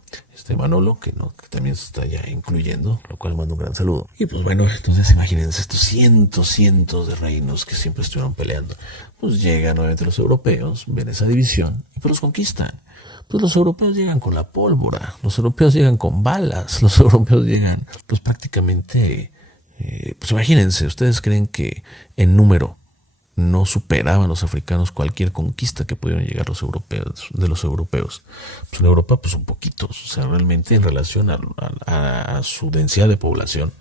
Manolo, que también se está ya incluyendo, lo cual mando un gran saludo. Y pues bueno, entonces imagínense estos cientos de reinos que siempre estuvieron peleando. Pues llegan nuevamente los europeos, ven esa división y pues los conquistan. Pues los europeos llegan con la pólvora, los europeos llegan con balas, los europeos llegan pues prácticamente, pues imagínense, ¿ustedes creen que en número no superaban los africanos cualquier conquista que pudieran llegar los europeos? Pues en Europa pues un poquito, o sea, realmente en relación a su densidad de población,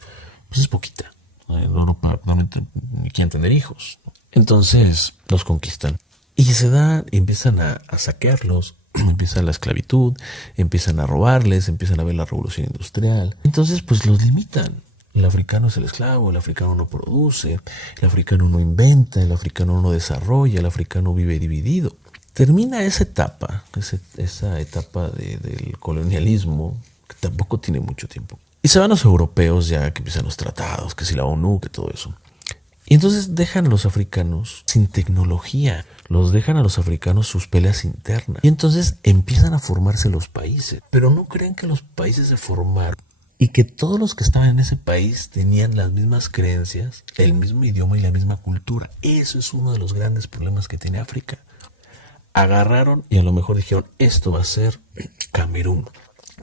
pues es poquita. En Europa realmente ni quieren tener hijos. Entonces los conquistan y empiezan a saquearlos, empieza la esclavitud, empiezan a robarles, empiezan a ver la revolución industrial. Entonces pues los limitan. El africano es el esclavo, el africano no produce, el africano no inventa, el africano no desarrolla, el africano vive dividido. Termina esa etapa del colonialismo, que tampoco tiene mucho tiempo. Y se van los europeos ya que empiezan los tratados, que si la ONU, que todo eso. Y entonces dejan a los africanos sin tecnología, los dejan a los africanos sus peleas internas. Y entonces empiezan a formarse los países. Pero no crean que los países se formaron y que todos los que estaban en ese país tenían las mismas creencias, el mismo idioma y la misma cultura. Eso es uno de los grandes problemas que tiene África. Agarraron y a lo mejor dijeron, esto va a ser Camerún.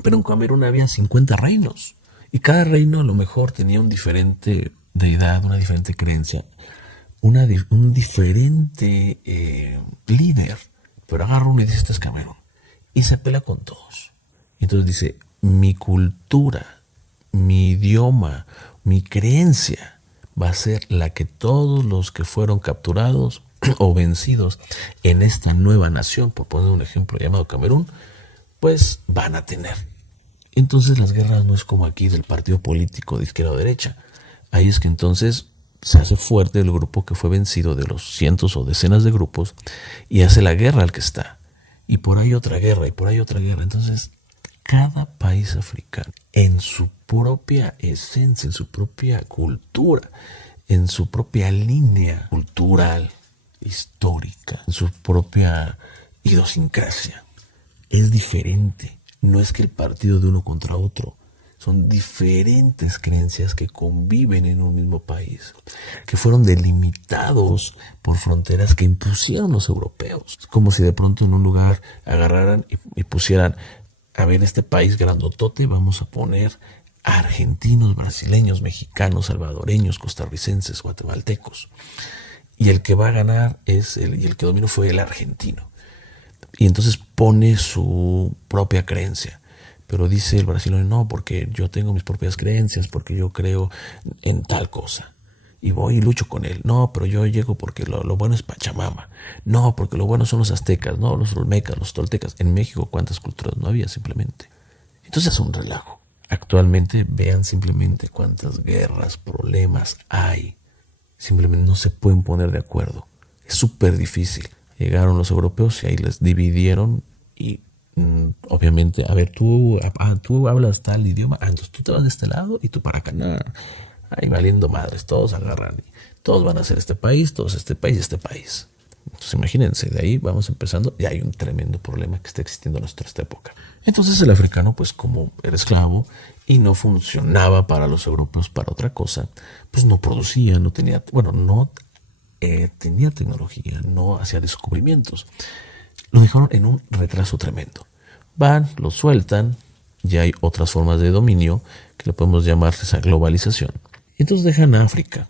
Pero en Camerún había 50 reinos. Y cada reino a lo mejor tenía un diferente deidad, una diferente creencia, un diferente líder. Pero agarra uno y dice, este es Camerún. Y se pelea con todos. Y entonces dice, mi cultura, mi idioma, mi creencia va a ser la que todos los que fueron capturados o vencidos en esta nueva nación, por poner un ejemplo llamado Camerún, pues van a tener. Entonces las guerras no es como aquí del partido político de izquierda o derecha. Ahí es que entonces se hace fuerte el grupo que fue vencido de los cientos o decenas de grupos y hace la guerra al que está. Y por ahí otra guerra, y por ahí otra guerra. Entonces cada país africano, en su propia esencia, en su propia cultura, en su propia línea cultural, histórica, en su propia idiosincrasia, es diferente. No es que el partido de uno contra otro, Son diferentes creencias que conviven en un mismo país, que fueron delimitados por fronteras que impusieron los europeos. Es como si de pronto en un lugar agarraran y pusieran, a ver, este país grandotote, vamos a poner argentinos, brasileños, mexicanos, salvadoreños, costarricenses, guatemaltecos. Y el que va a ganar y el que dominó fue el argentino. Y entonces pone su propia creencia. Pero dice el brasileño, no, porque yo tengo mis propias creencias, porque yo creo en tal cosa. Y voy y lucho con él. No, pero yo llego porque lo bueno es Pachamama. No, porque lo bueno son los aztecas, no, los olmecas, los toltecas. En México, ¿cuántas culturas no había simplemente? Entonces es un relajo. Actualmente vean simplemente cuántas guerras, problemas hay. Simplemente no se pueden poner de acuerdo. Es súper difícil. Llegaron los europeos y ahí les dividieron y obviamente, a ver, tú hablas tal idioma, entonces tú te vas de este lado y tú para acá, no, ahí valiendo madres, todos agarran, todos van a ser este país, todos este país, este país. Entonces imagínense, de ahí vamos empezando y hay un tremendo problema que está existiendo en esta época. Entonces el africano, pues como era esclavo y no funcionaba para los europeos para otra cosa, pues no producía, no tenía tecnología, no hacía descubrimientos. Lo dejaron en un retraso tremendo. Van, lo sueltan, ya hay otras formas de dominio que le podemos llamar esa globalización. Y entonces dejan a África,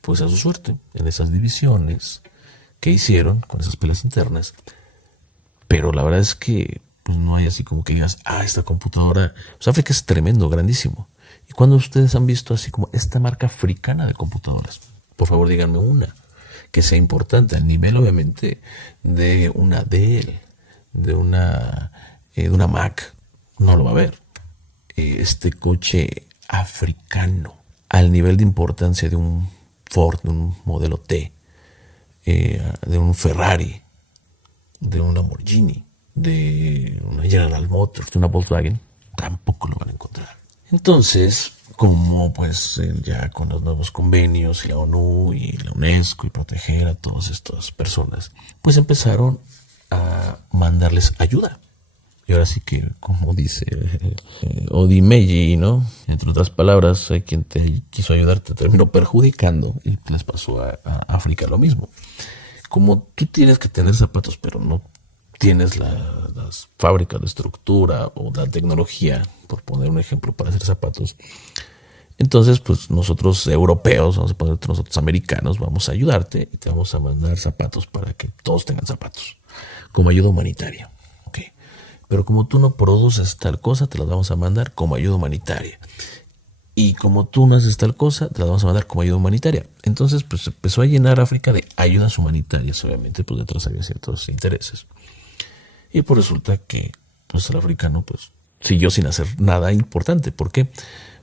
pues a su suerte, en esas divisiones que hicieron con esas peleas internas. Pero la verdad es que pues, no hay así como que digas, esta computadora. Pues África es tremendo, grandísimo. ¿Y cuando ustedes han visto así como esta marca africana de computadoras? Por favor, díganme una que sea importante al nivel, obviamente, de una Dell, de una Mac. No lo va a haber. Este coche africano, al nivel de importancia de un Ford, de un modelo T, de un Ferrari, de un Lamborghini, de una General Motors, de una Volkswagen, tampoco lo van a encontrar. Entonces, como pues ya con los nuevos convenios y la ONU y la UNESCO y proteger a todas estas personas, pues empezaron a mandarles ayuda. Y ahora sí que, como dice Odimeji, ¿no? Entre otras palabras, hay quien te quiso ayudar, te terminó perjudicando y les pasó a África lo mismo. Como tú tienes que tener zapatos, pero no tienes las fábricas de estructura o la tecnología, por poner un ejemplo, para hacer zapatos. Entonces, pues nosotros europeos, vamos a poner nosotros americanos, vamos a ayudarte y te vamos a mandar zapatos para que todos tengan zapatos, como ayuda humanitaria. ¿Okay? Pero como tú no produces tal cosa, te las vamos a mandar como ayuda humanitaria. Y como tú no haces tal cosa, te las vamos a mandar como ayuda humanitaria. Entonces, pues empezó a llenar África de ayudas humanitarias, obviamente, pues detrás había ciertos intereses. Y pues resulta que pues el africano pues siguió sin hacer nada importante. ¿Por qué?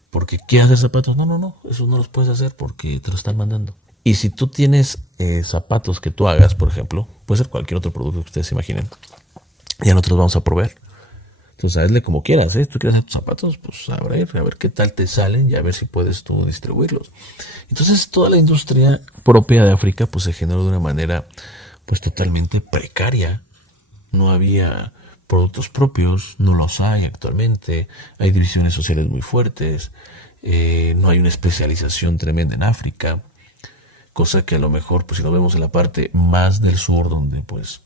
Porque ¿quieres hacer zapatos? No, eso no los puedes hacer porque te lo están mandando. Y si tú tienes zapatos que tú hagas, por ejemplo, puede ser cualquier otro producto que ustedes imaginen, ya no te los vamos a proveer. Entonces, hazle como quieras, ¿eh? Tú quieres hacer tus zapatos, pues a ver qué tal te salen y a ver si puedes tú distribuirlos. Entonces, toda la industria propia de África pues se generó de una manera pues totalmente precaria. No había productos propios, no los hay actualmente, hay divisiones sociales muy fuertes, no hay una especialización tremenda en África, cosa que a lo mejor, pues si lo vemos en la parte más del sur, donde pues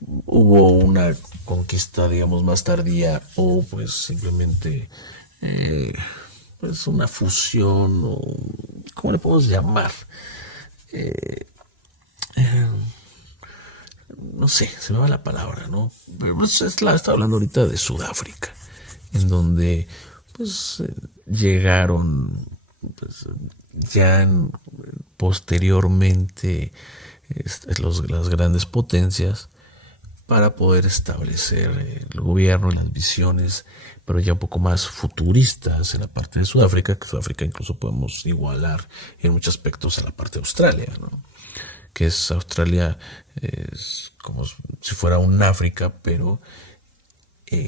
hubo una conquista, digamos, más tardía, o pues simplemente pues una fusión, o ¿cómo le podemos llamar? No sé, se me va la palabra, ¿no? Pero pues estaba hablando ahorita de Sudáfrica, en donde pues llegaron pues, ya posteriormente las grandes potencias para poder establecer el gobierno y las visiones, pero ya un poco más futuristas en la parte de Sudáfrica, que Sudáfrica incluso podemos igualar en muchos aspectos a la parte de Australia, ¿no? Que es Australia, es como si fuera un África, pero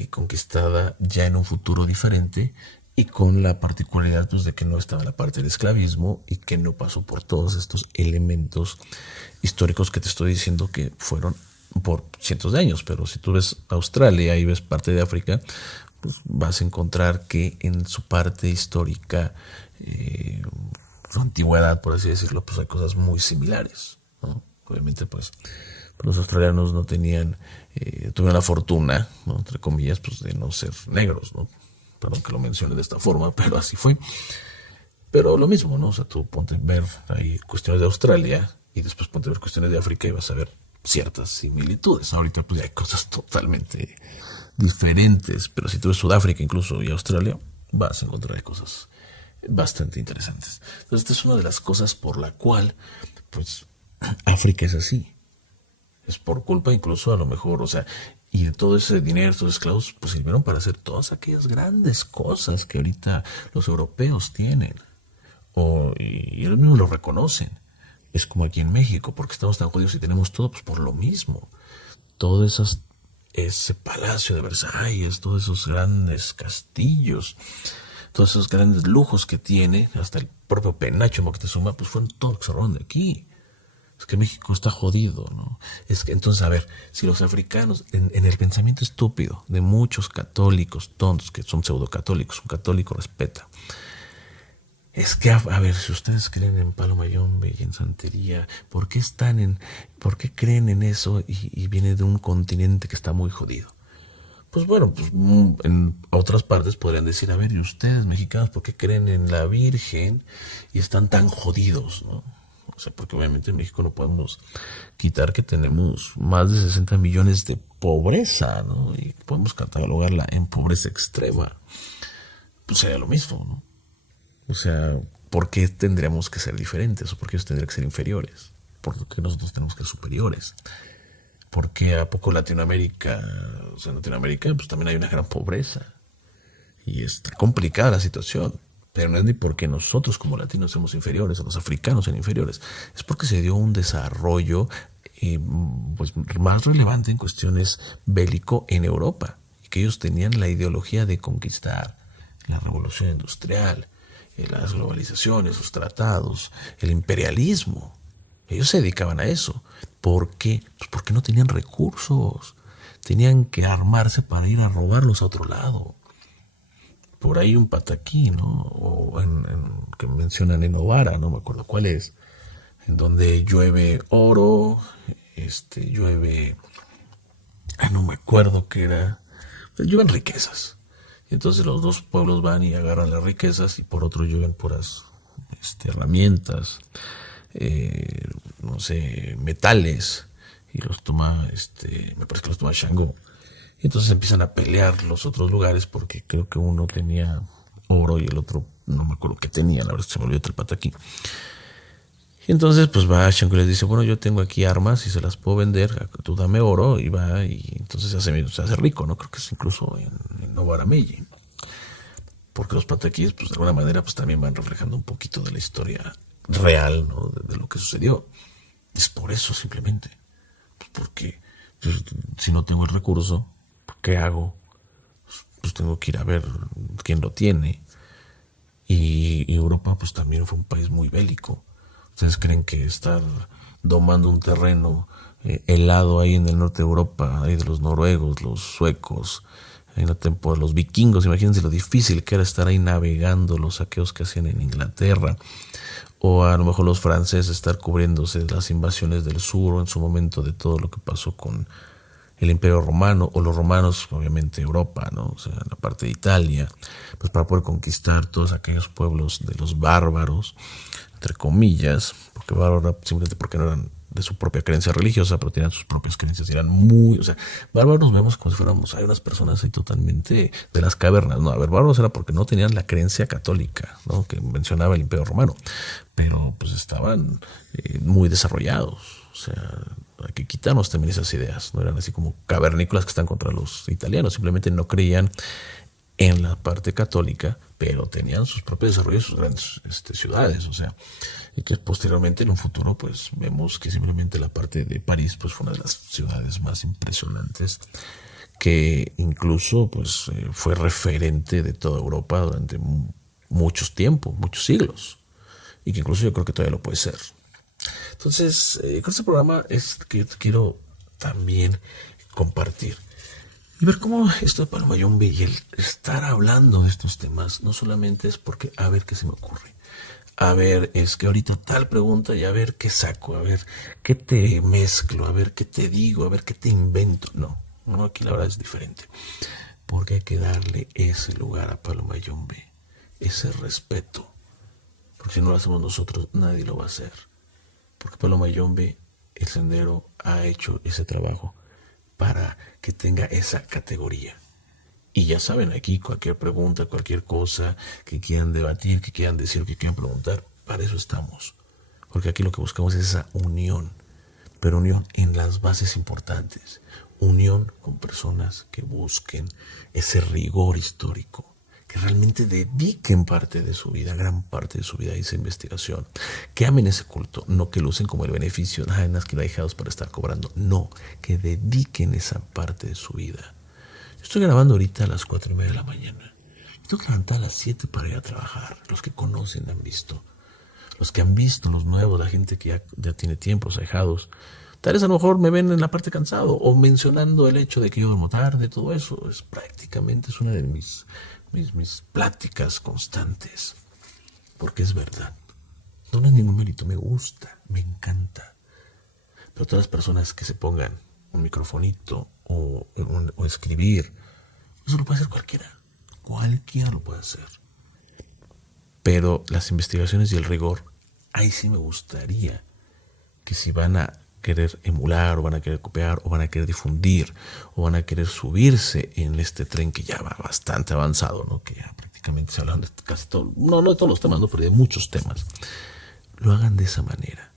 conquistada ya en un futuro diferente y con la particularidad pues, de que no estaba la parte del esclavismo y que no pasó por todos estos elementos históricos que te estoy diciendo que fueron por cientos de años. Pero si tú ves Australia y ves parte de África, pues vas a encontrar que en su parte histórica, su antigüedad, por así decirlo, pues hay cosas muy similares, ¿no? Obviamente, pues los australianos no tuvieron la fortuna, ¿no?, entre comillas, pues de no ser negros, ¿no? Perdón que lo mencione de esta forma, pero así fue. Pero lo mismo, ¿no? O sea, tú ponte a ver ahí cuestiones de Australia y después ponte a ver cuestiones de África y vas a ver ciertas similitudes. Ahorita pues ya hay cosas totalmente diferentes, pero si tú ves Sudáfrica incluso y Australia, vas a encontrar cosas bastante interesantes. Entonces, esta es una de las cosas por la cual, pues, África es así. Es por culpa incluso a lo mejor, o sea, y de todo ese dinero, esos esclavos, pues sirvieron para hacer todas aquellas grandes cosas que ahorita los europeos tienen. Y ellos mismos lo reconocen. Es como aquí en México, porque estamos tan jodidos y tenemos todo, pues por lo mismo. Todo ese palacio de Versalles, todos esos grandes castillos, todos esos grandes lujos que tiene, hasta el propio penacho Moctezuma, pues fueron todo lo que se robaron de aquí. Es que México está jodido, ¿no? Es que entonces, a ver, si los africanos, en el pensamiento estúpido de muchos católicos tontos, que son pseudocatólicos, un católico respeta. Es que, a ver, si ustedes creen en Palo Mayombe y en santería, ¿por qué creen en eso y viene de un continente que está muy jodido? Pues bueno, pues en otras partes podrían decir, a ver, ¿y ustedes mexicanos por qué creen en la Virgen y están tan jodidos, no? O sea, porque obviamente en México no podemos quitar que tenemos más de 60 millones de pobreza, ¿no? Y podemos catalogarla en pobreza extrema. Pues sería lo mismo, ¿no? O sea, ¿por qué tendríamos que ser diferentes? ¿O por qué ellos tendrían que ser inferiores? ¿Por qué nosotros tenemos que ser superiores? ¿Por qué a poco Latinoamérica? O sea, en Latinoamérica pues también hay una gran pobreza. Y está complicada la situación. Pero no es ni porque nosotros como latinos somos inferiores o los africanos sean inferiores. Es porque se dio un desarrollo pues, más relevante en cuestiones bélico en Europa. Y que ellos tenían la ideología de conquistar, la revolución industrial, las globalizaciones, los tratados, el imperialismo. Ellos se dedicaban a eso. ¿Por qué? Pues porque no tenían recursos. Tenían que armarse para ir a robarlos a otro lado. Por ahí un pataquí, ¿no? O que mencionan en Novara, no me acuerdo cuál es, en donde llueve oro, llueve, no me acuerdo qué era, pues llueven riquezas. Y entonces los dos pueblos van y agarran las riquezas y por otro llueven puras herramientas, no sé, metales, y los toma, me parece que los toma Shango. Y entonces empiezan a pelear los otros lugares porque creo que uno tenía oro y el otro no me acuerdo qué tenía, la verdad se me olvidó el pataquí. Y entonces pues va Shango y les dice, bueno, yo tengo aquí armas y se las puedo vender, tú dame oro, y va y entonces se hace rico, ¿no? Creo que es incluso en Novara Meiji. Porque los pataquís, pues de alguna manera, pues también van reflejando un poquito de la historia real, ¿no? De lo que sucedió. Es por eso simplemente. Pues porque pues, si no tengo el recurso, ¿qué hago? Pues tengo que ir a ver quién lo tiene. Y Europa pues también fue un país muy bélico. ¿Ustedes creen que estar domando un terreno helado ahí en el norte de Europa, ahí de los noruegos, los suecos, en la temporada, los vikingos, imagínense lo difícil que era estar ahí navegando, los saqueos que hacían en Inglaterra, o a lo mejor los franceses estar cubriéndose de las invasiones del sur, o en su momento de todo lo que pasó con el Imperio Romano, o los romanos, obviamente Europa, ¿no? O sea, la parte de Italia, pues para poder conquistar todos aquellos pueblos de los bárbaros, entre comillas, porque bárbaros simplemente porque no eran de su propia creencia religiosa, pero tenían sus propias creencias, y eran muy, o sea, bárbaros nos vemos como si fuéramos, hay unas personas ahí totalmente de las cavernas, no, a ver, bárbaros era porque no tenían la creencia católica, ¿no? Que mencionaba el Imperio Romano, pero pues estaban muy desarrollados, o sea, hay que quitarnos también esas ideas, no eran así como cavernícolas que están contra los italianos, simplemente no creían en la parte católica, pero tenían sus propios desarrollos, sus grandes ciudades, o sea, y que posteriormente en un futuro pues vemos que simplemente la parte de París pues fue una de las ciudades más impresionantes, que incluso pues fue referente de toda Europa durante muchos tiempos, muchos siglos, y que incluso yo creo que todavía lo puede ser. Entonces, con este programa es que quiero también compartir Y ver cómo esto de Paloma Yombe y el estar hablando de estos temas no solamente es porque a ver qué se me ocurre. A ver, es que ahorita tal pregunta y a ver qué saco, a ver qué te mezclo, a ver qué te digo, a ver qué te invento. No, no, aquí la verdad es diferente. Porque hay que darle ese lugar a Paloma Yombe, ese respeto. Porque si no lo hacemos nosotros, nadie lo va a hacer. Porque Paloma Yombe, el sendero, ha hecho ese trabajo para que tenga esa categoría. Y ya saben, aquí cualquier pregunta, cualquier cosa que quieran debatir, que quieran decir, que quieran preguntar, para eso estamos. Porque aquí lo que buscamos es esa unión, pero unión en las bases importantes. Unión con personas que busquen ese rigor histórico, que realmente dediquen parte de su vida, gran parte de su vida a esa investigación, que amen ese culto, no que lo usen como el beneficio, en las que la dejados para estar cobrando, no, que dediquen esa parte de su vida. Estoy grabando ahorita a las 4:30 de la mañana. Tengo que levantar a las 7 para ir a trabajar. Los que conocen han visto. Los que han visto, los nuevos, la gente que ya tiene tiempos alejados. Tal vez a lo mejor me ven en la parte cansado o mencionando el hecho de que yo duermo tarde. Todo eso es prácticamente es una de mis pláticas constantes. Porque es verdad. No es ningún mérito. Me gusta, me encanta. Pero todas las personas que se pongan un microfonito o escribir, eso lo puede hacer cualquiera lo puede hacer. Pero las investigaciones y el rigor, ahí sí me gustaría que si van a querer emular o van a querer copiar o van a querer difundir o van a querer subirse en este tren que ya va bastante avanzado, ¿no? Que ya prácticamente se hablan de casi todo, no de todos los temas, ¿no? Pero de muchos temas, lo hagan de esa manera.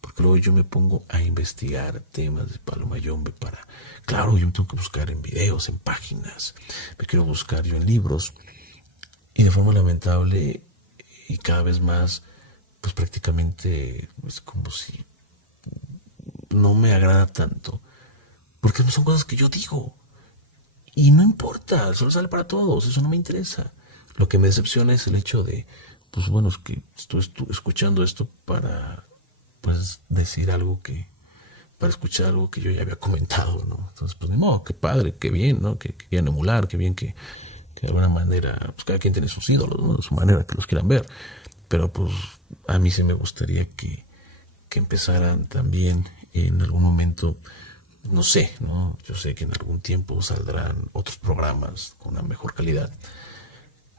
Porque luego yo me pongo a investigar temas de Paloma Yombe claro, yo me tengo que buscar en videos, en páginas, me quiero buscar yo en libros, y de forma lamentable y cada vez más, pues prácticamente es como si no me agrada tanto, porque son cosas que yo digo, y no importa, solo sale para todos, eso no me interesa. Lo que me decepciona es el hecho de, pues bueno, es que estoy escuchando esto para pues decir algo para escuchar algo que yo ya había comentado, ¿no? Entonces, pues ni modo, qué padre, qué bien, ¿no? Que quieran emular, qué bien que de alguna manera, pues cada quien tiene sus ídolos, ¿no? De su manera que los quieran ver. Pero pues a mí sí me gustaría que empezaran también en algún momento, no sé, ¿no? Yo sé que en algún tiempo saldrán otros programas con una mejor calidad,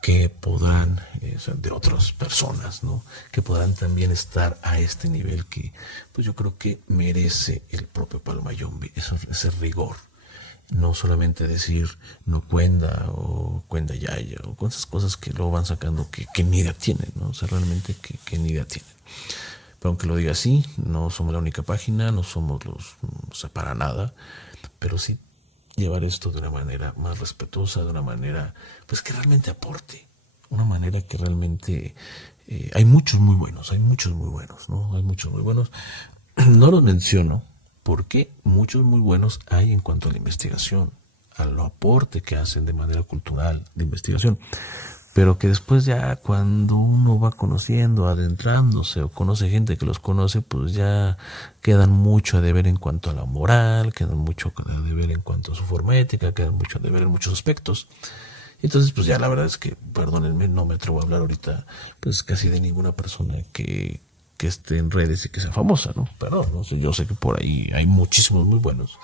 que podrán, de otras personas, ¿no? Que podrán también estar a este nivel que, pues yo creo que merece el propio Paloma Yombe, ese rigor. No solamente decir no cuenda o cuenda yaya o con esas cosas que luego van sacando que ni idea tienen, ¿no? O sea, realmente que ni idea tienen. Pero aunque lo diga así, no somos la única página, no somos o sea, para nada, pero sí llevar esto de una manera más respetuosa, de una manera pues que realmente aporte, una manera que realmente hay muchos muy buenos, ¿no? Hay muchos muy buenos. No los menciono porque muchos muy buenos hay en cuanto a la investigación, a lo aporte que hacen de manera cultural de investigación, pero que después ya cuando uno va conociendo, adentrándose o conoce gente que los conoce, pues ya quedan mucho a deber en cuanto a la moral, quedan mucho a deber en cuanto a su forma ética, quedan mucho a deber en muchos aspectos. Entonces, pues ya la verdad es que, perdónenme, no me atrevo a hablar ahorita pues casi de ninguna persona que esté en redes y que sea famosa, ¿no? Perdón, no sé, yo sé que por ahí hay muchísimos muy buenos.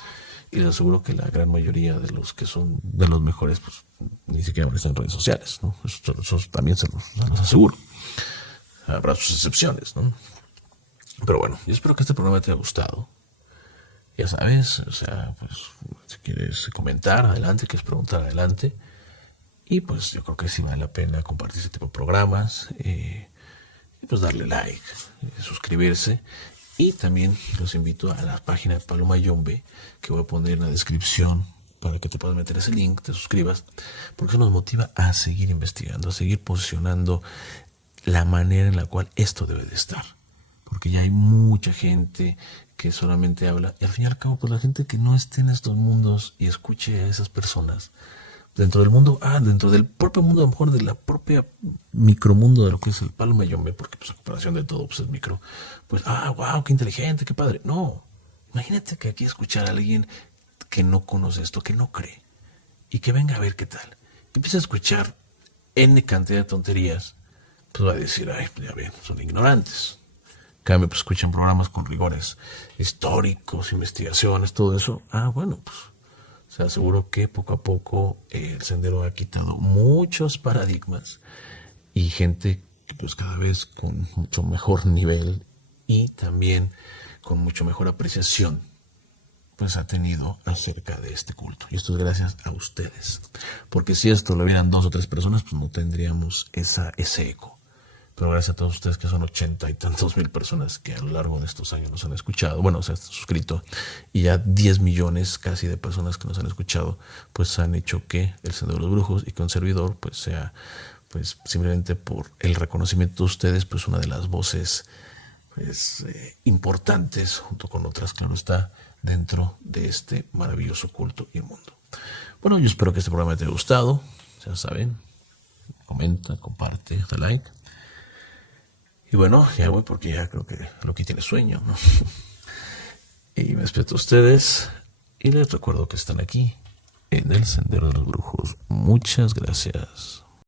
Y les aseguro que la gran mayoría de los que son de los mejores, pues ni siquiera están en redes sociales, ¿no? Eso también se los aseguro. Habrá sus excepciones, ¿no? Pero bueno, yo espero que este programa te haya gustado. Ya sabes, o sea, pues si quieres comentar, adelante, quieres preguntar, adelante. Y pues yo creo que sí vale la pena compartir este tipo de programas. Y pues darle like, suscribirse. Y también los invito a la página de Paloma Yombe, que voy a poner en la descripción para que te puedas meter ese link, te suscribas, porque eso nos motiva a seguir investigando, a seguir posicionando la manera en la cual esto debe de estar. Porque ya hay mucha gente que solamente habla, y al fin y al cabo, pues la gente que no esté en estos mundos y escuche a esas personas, dentro del mundo, dentro del propio mundo, a lo mejor de la propia micromundo de lo que es el Paloma Yombe, porque pues a comparación de todo, pues es micro, pues, wow, qué inteligente, qué padre. No, imagínate que aquí escuchar a alguien que no conoce esto, que no cree. y que venga a ver qué tal. Empieza a escuchar N cantidad de tonterías, pues va a decir, ay, ya ven, son ignorantes. En cambio, pues escuchan programas con rigores históricos, investigaciones, todo eso. Ah, bueno, pues se aseguro que poco a poco el Sendero ha quitado muchos paradigmas y gente pues cada vez con mucho mejor nivel y también con mucho mejor apreciación pues ha tenido acerca de este culto. Y esto es gracias a ustedes. Porque si esto lo vieran 2 o 3 personas, pues no tendríamos ese eco. Pero gracias a todos ustedes, que son 80 y tantos mil personas que a lo largo de estos años nos han escuchado, bueno, se han suscrito, y ya 10 millones casi de personas que nos han escuchado, pues han hecho que el Sendero de los Brujos y que un servidor pues sea, pues simplemente por el reconocimiento de ustedes, pues una de las voces pues importantes, junto con otras, claro está, dentro de este maravilloso culto y mundo. Bueno, yo espero que este programa te haya gustado. Ya saben, comenta, comparte, da like. Y bueno, ya voy porque ya creo que Loki tiene sueño, ¿no? Y me despido a ustedes y les recuerdo que están aquí en el Sendero de los Brujos. Muchas gracias.